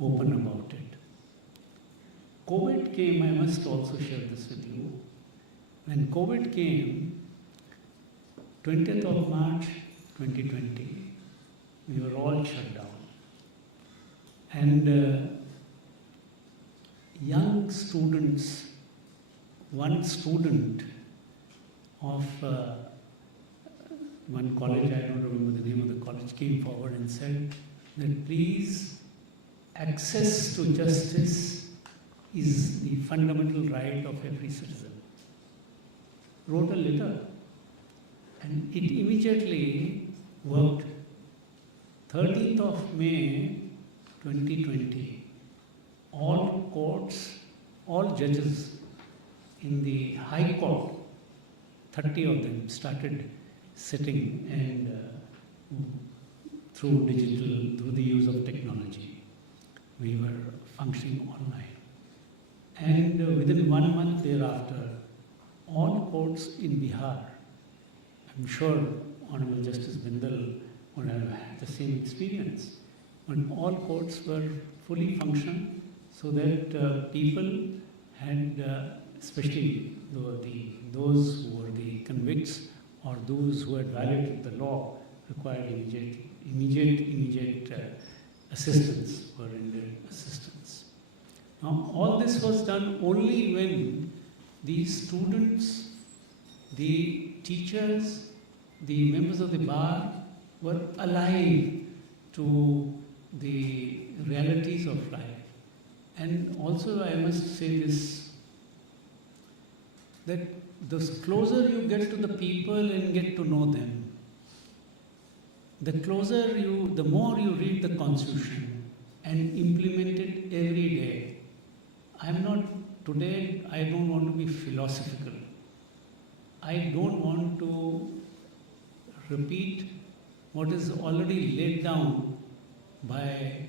open about it. COVID came, I must also share this with you. When COVID came, 20th of March 2020, we were all shut down. And young students, one student of one college, I don't remember the name of the college, came forward and said that please, access to justice is the fundamental right of every citizen. Wrote a letter, and it immediately worked. 13th of May 2020, all courts, all judges in the High Court, 30 of them started sitting and through the use of technology, we were functioning online. And within 1 month thereafter, all courts in Bihar, I'm sure Honorable Justice Bindal would have had the same experience, when all courts were fully functional, so that people had, especially those who were the convicts or those who had violated the law, required immediate assistance, were rendered assistance. Now, all this was done only when the students, the teachers, the members of the bar were alive to the realities of life. And also, I must say this, that the closer you get to the people and get to know them, the more you read the Constitution and implement it every day. Today, I don't want to be philosophical. I don't want to repeat what is already laid down by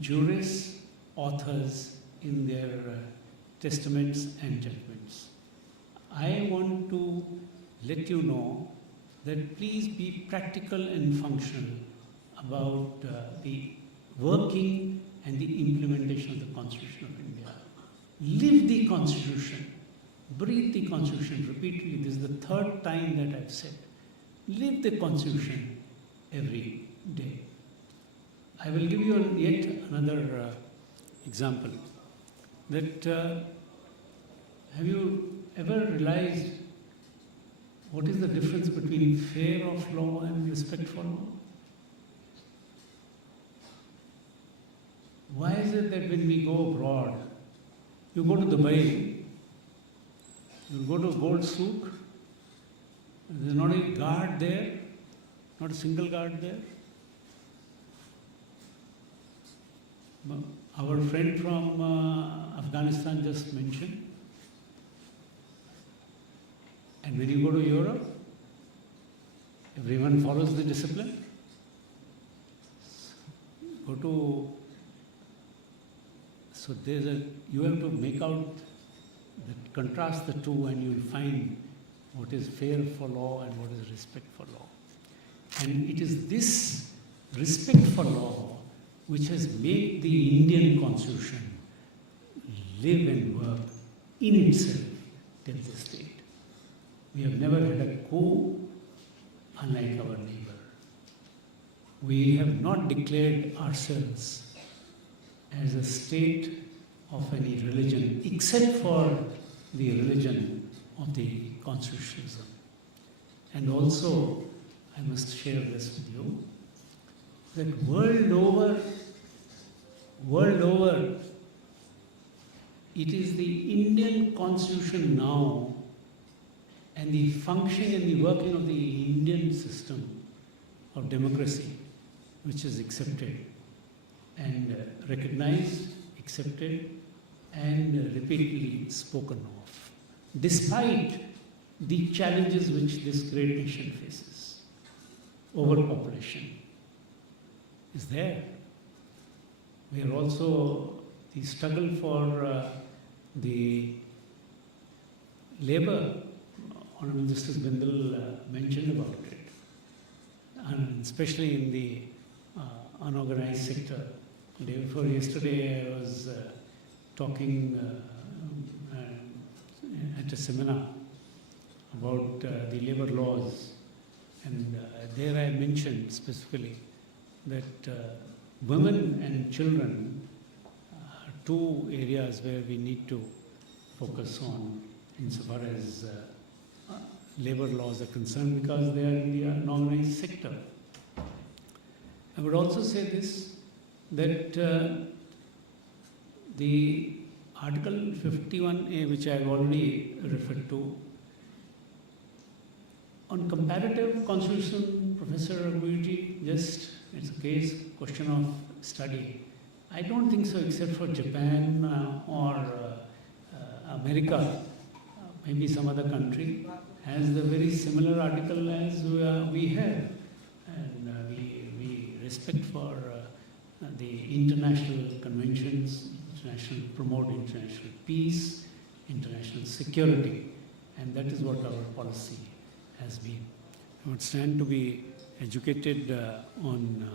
jurists, authors in their testaments and judgments. I want to let you know that please be practical and functional about the working and the implementation of the Constitution of India. Live the Constitution, breathe the Constitution repeatedly. This is the third time that I've said. Live the Constitution every day. I will give you yet another example. That have you ever realized what is the difference between fear of law and respect for law? Why is it that when we go abroad, you go to Dubai, you go to a gold souk, there's not a guard there, not a single guard there. Our friend from Afghanistan just mentioned. And when you go to Europe, everyone follows the discipline. So you have to make out, contrast the two, and you'll find what is fear for law and what is respect for law. And it is this respect for law which has made the Indian Constitution live and work in itself till this date. We have never had a coup unlike our neighbor. We have not declared ourselves as a state of any religion except for the religion of the constitutionalism. And also, I must share this with you, that world over, it is the Indian Constitution now and the functioning and the working of the Indian system of democracy which is accepted and recognized, accepted, and repeatedly spoken of, despite the challenges which this great nation faces. Overpopulation is there. We are also the struggle for the labor. Honorable Justice Bindal mentioned about it, and especially in the unorganized sector. Day before yesterday, I was talking at a seminar about the labor laws, and there I mentioned specifically that women and children two areas where we need to focus on insofar as labor laws are concerned, because they are in the unorganized sector. I would also say this, that the Article 51A, which I have already referred to, on comparative constitution, Professor Raghuji, just it's a question of study. I don't think so, except for Japan or America, maybe some other country, has the very similar article as we have. And we respect for the international conventions, promote international peace, international security, and that is what our policy has been. I would stand to be educated on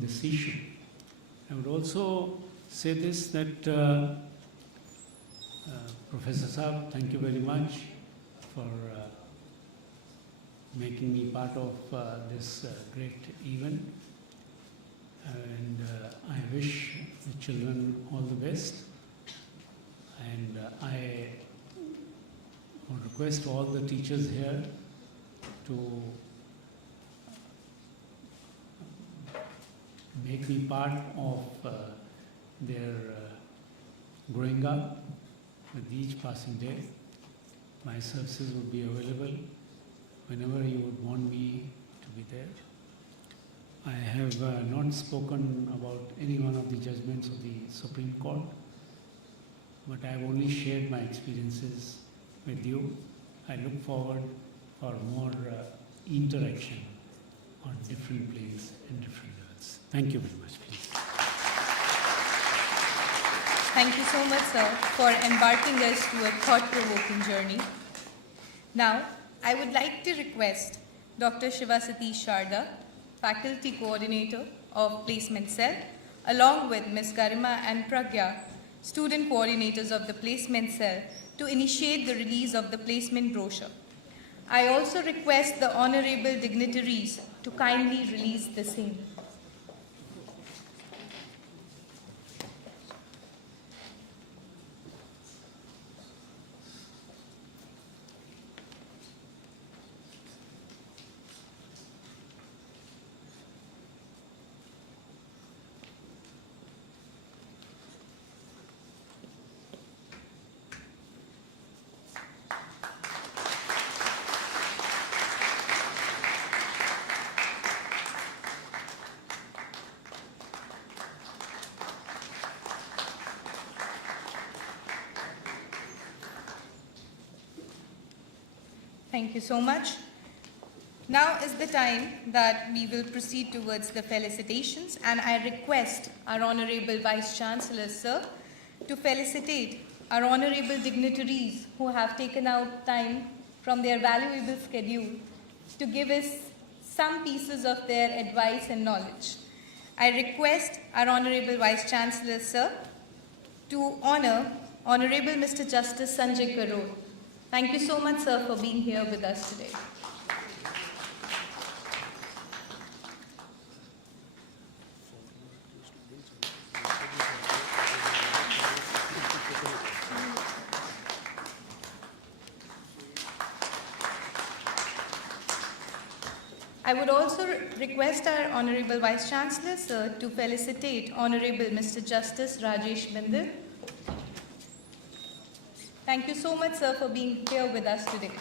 this issue. I would also say this, that Professor Saab, thank you very much for making me part of this great event. And I wish the children all the best. And I would request all the teachers here to make me part of their growing up with each passing day. My services would be available whenever you would want me to be there. I have not spoken about any one of the judgments of the Supreme Court, but I have only shared my experiences with you. I look forward for more interaction on different planes and different levels. Thank you very much, please. Thank you so much, sir, for embarking us to a thought-provoking journey. Now, I would like to request Dr. Shivasati Sharda, Faculty Coordinator of Placement Cell, along with Ms. Garima and Pragya, Student Coordinators of the Placement Cell, to initiate the release of the placement brochure. I also request the honorable dignitaries to kindly release the same. Thank you so much. Now is the time that we will proceed towards the felicitations, and I request our Honorable Vice Chancellor, sir, to felicitate our honorable dignitaries who have taken out time from their valuable schedule to give us some pieces of their advice and knowledge. I request our Honorable Vice Chancellor, sir, to honor Honorable Mr. Justice Sanjay Karol. Thank you so much, sir, for being here with us today. I would also request our Honorable Vice Chancellor, sir, to felicitate Honorable Mr. Justice Rajesh Bindal. Thank you so much, sir, for being here with us today.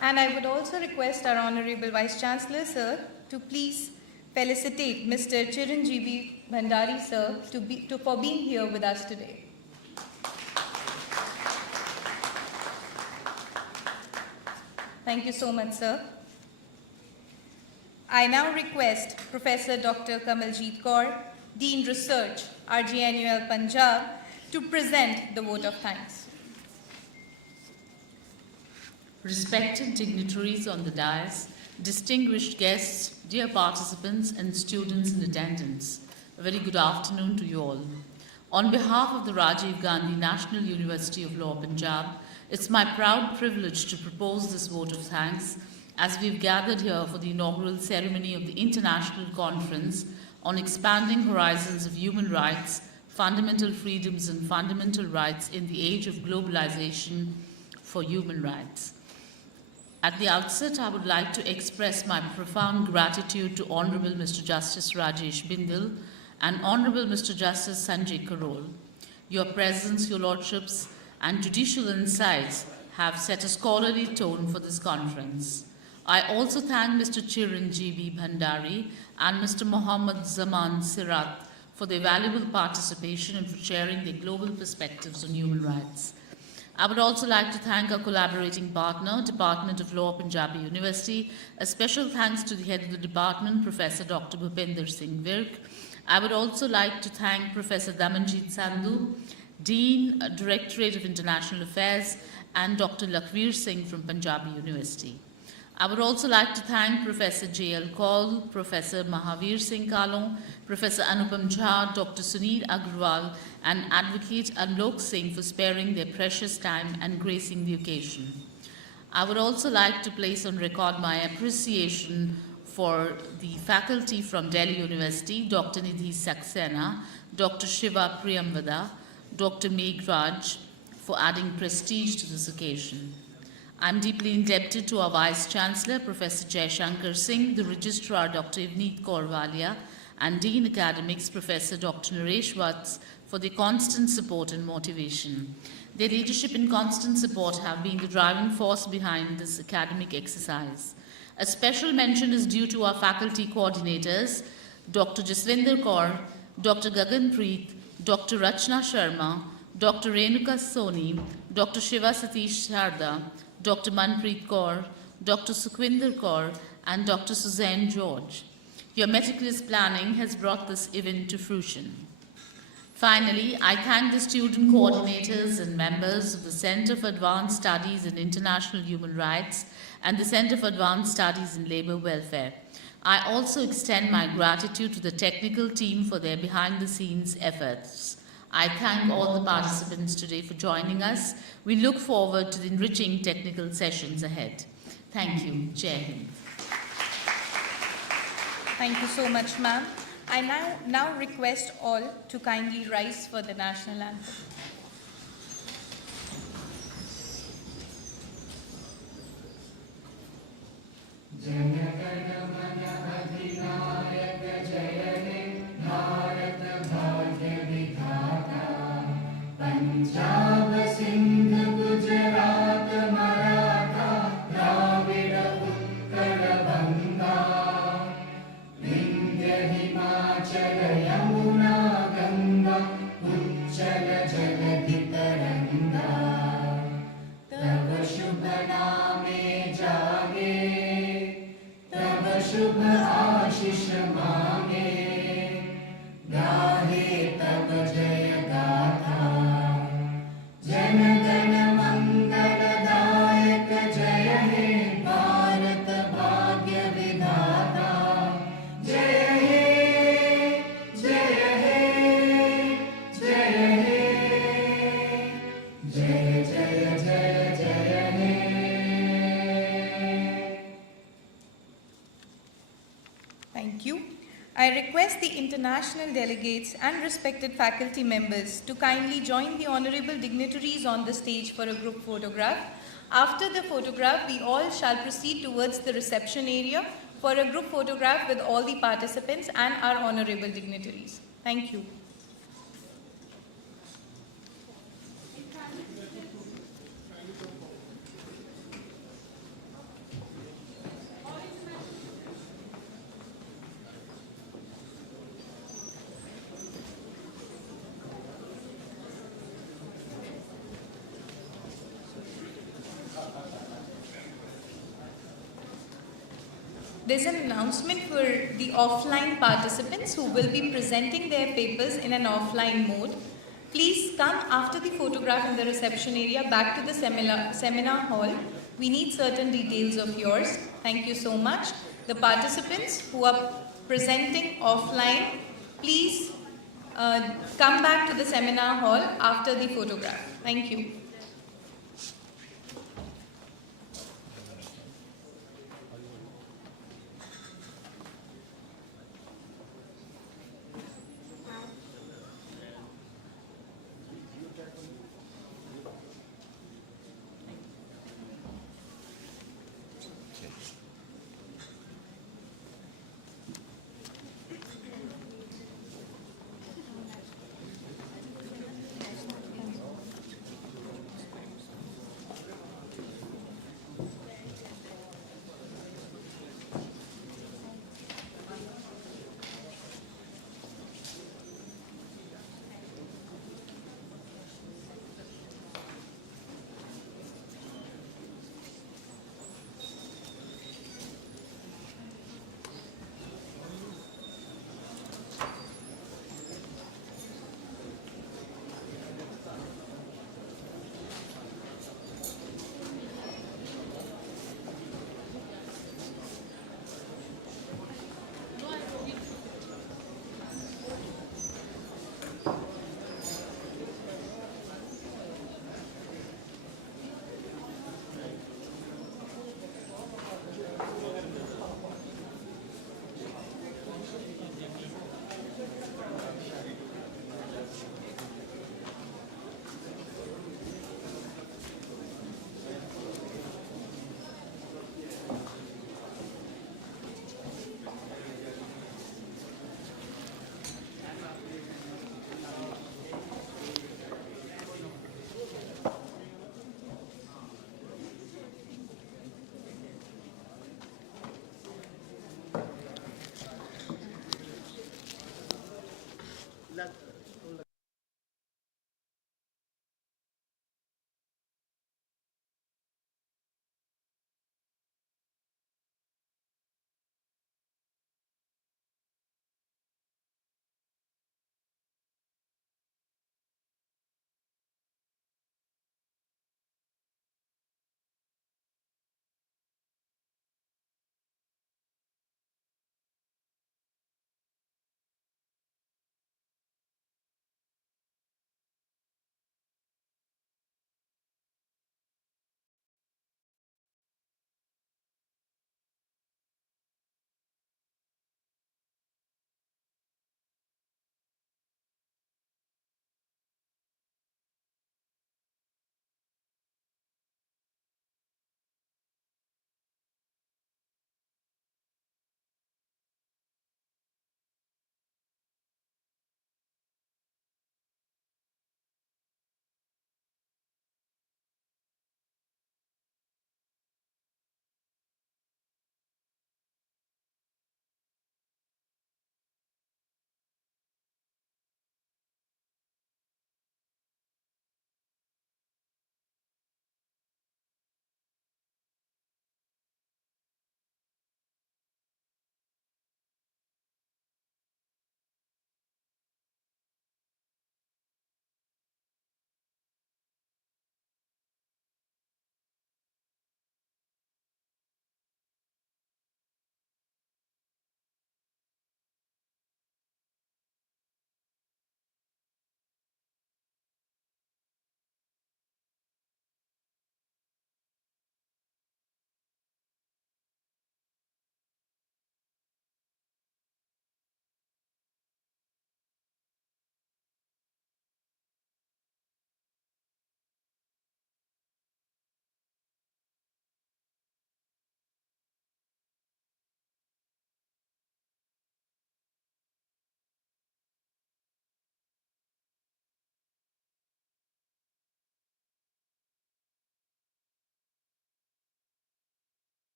And I would also request our Honorable Vice Chancellor, sir, to please felicitate Mr. Chiranjeevi Bhandari, sir, for being here with us today. Thank you so much, sir. I now request Professor Dr. Kamaljeet Kaur, Dean Research, RGNUL Punjab, to present the vote of thanks. Respected dignitaries on the dais, distinguished guests, dear participants and students in attendance, a very good afternoon to you all. On behalf of the Rajiv Gandhi National University of Law, Punjab, it's my proud privilege to propose this vote of thanks as we've gathered here for the inaugural ceremony of the International Conference on Expanding Horizons of Human Rights, Fundamental Freedoms and Fundamental Rights in the Age of Globalization for Human Rights. At the outset, I would like to express my profound gratitude to Honorable Mr. Justice Rajesh Bindal and Honorable Mr. Justice Sanjay Karol. Your presence, your lordships, and judicial insights have set a scholarly tone for this conference. I also thank Mr. Chiranjeevi Bhandari and Mr. Mohammad Zaman Sirat for their valuable participation and for sharing their global perspectives on human rights. I would also like to thank our collaborating partner, Department of Law, Punjabi University. A special thanks to the head of the department, Professor Dr. Bhupinder Singh Virk. I would also like to thank Professor Damanjeet Sandhu, Dean, Directorate of International Affairs, and Dr. Lakhvir Singh from Punjabi University. I would also like to thank Professor J.L. Kaul, Professor Mahavir Singh Kalon, Professor Anupam Jha, Dr. Sunil Agrawal, and Advocate Alok Singh for sparing their precious time and gracing the occasion. I would also like to place on record my appreciation for the faculty from Delhi University, Dr. Nidhi Saxena, Dr. Shiva Priyamvada, Dr. Meghraj, for adding prestige to this occasion. I'm deeply indebted to our Vice Chancellor, Professor Jaishankar Singh, the Registrar, Dr. Ivneet Kaur Walia, and Dean Academics, Professor Dr. Naresh Vats, for their constant support and motivation. Their leadership and constant support have been the driving force behind this academic exercise. A special mention is due to our faculty coordinators, Dr. Jaswinder Kaur, Dr. Gagan Preet, Dr. Rachna Sharma, Dr. Renuka Soni, Dr. Shiva Satish Sharda, Dr. Manpreet Kaur, Dr. Sukhwinder Kaur, and Dr. Suzanne George. Your meticulous planning has brought this event to fruition. Finally, I thank the student coordinators and members of the Center for Advanced Studies in International Human Rights and the Center for Advanced Studies in Labor Welfare. I also extend my gratitude to the technical team for their behind-the-scenes efforts. I thank all the participants today for joining us. We look forward to the enriching technical sessions ahead. Thank you. Jai Hind. Thank you so much, ma'am. I now request all to kindly rise for the national anthem. Thank you. I request the international delegates and respected faculty members to kindly join the honorable dignitaries on the stage for a group photograph. After the photograph, we all shall proceed towards the reception area for a group photograph with all the participants and our honorable dignitaries. Thank you. There's an announcement for the offline participants who will be presenting their papers in an offline mode. Please come after the photograph in the reception area back to the seminar hall. We need certain details of yours. Thank you so much. The participants who are presenting offline, please come back to the seminar hall after the photograph. Thank you.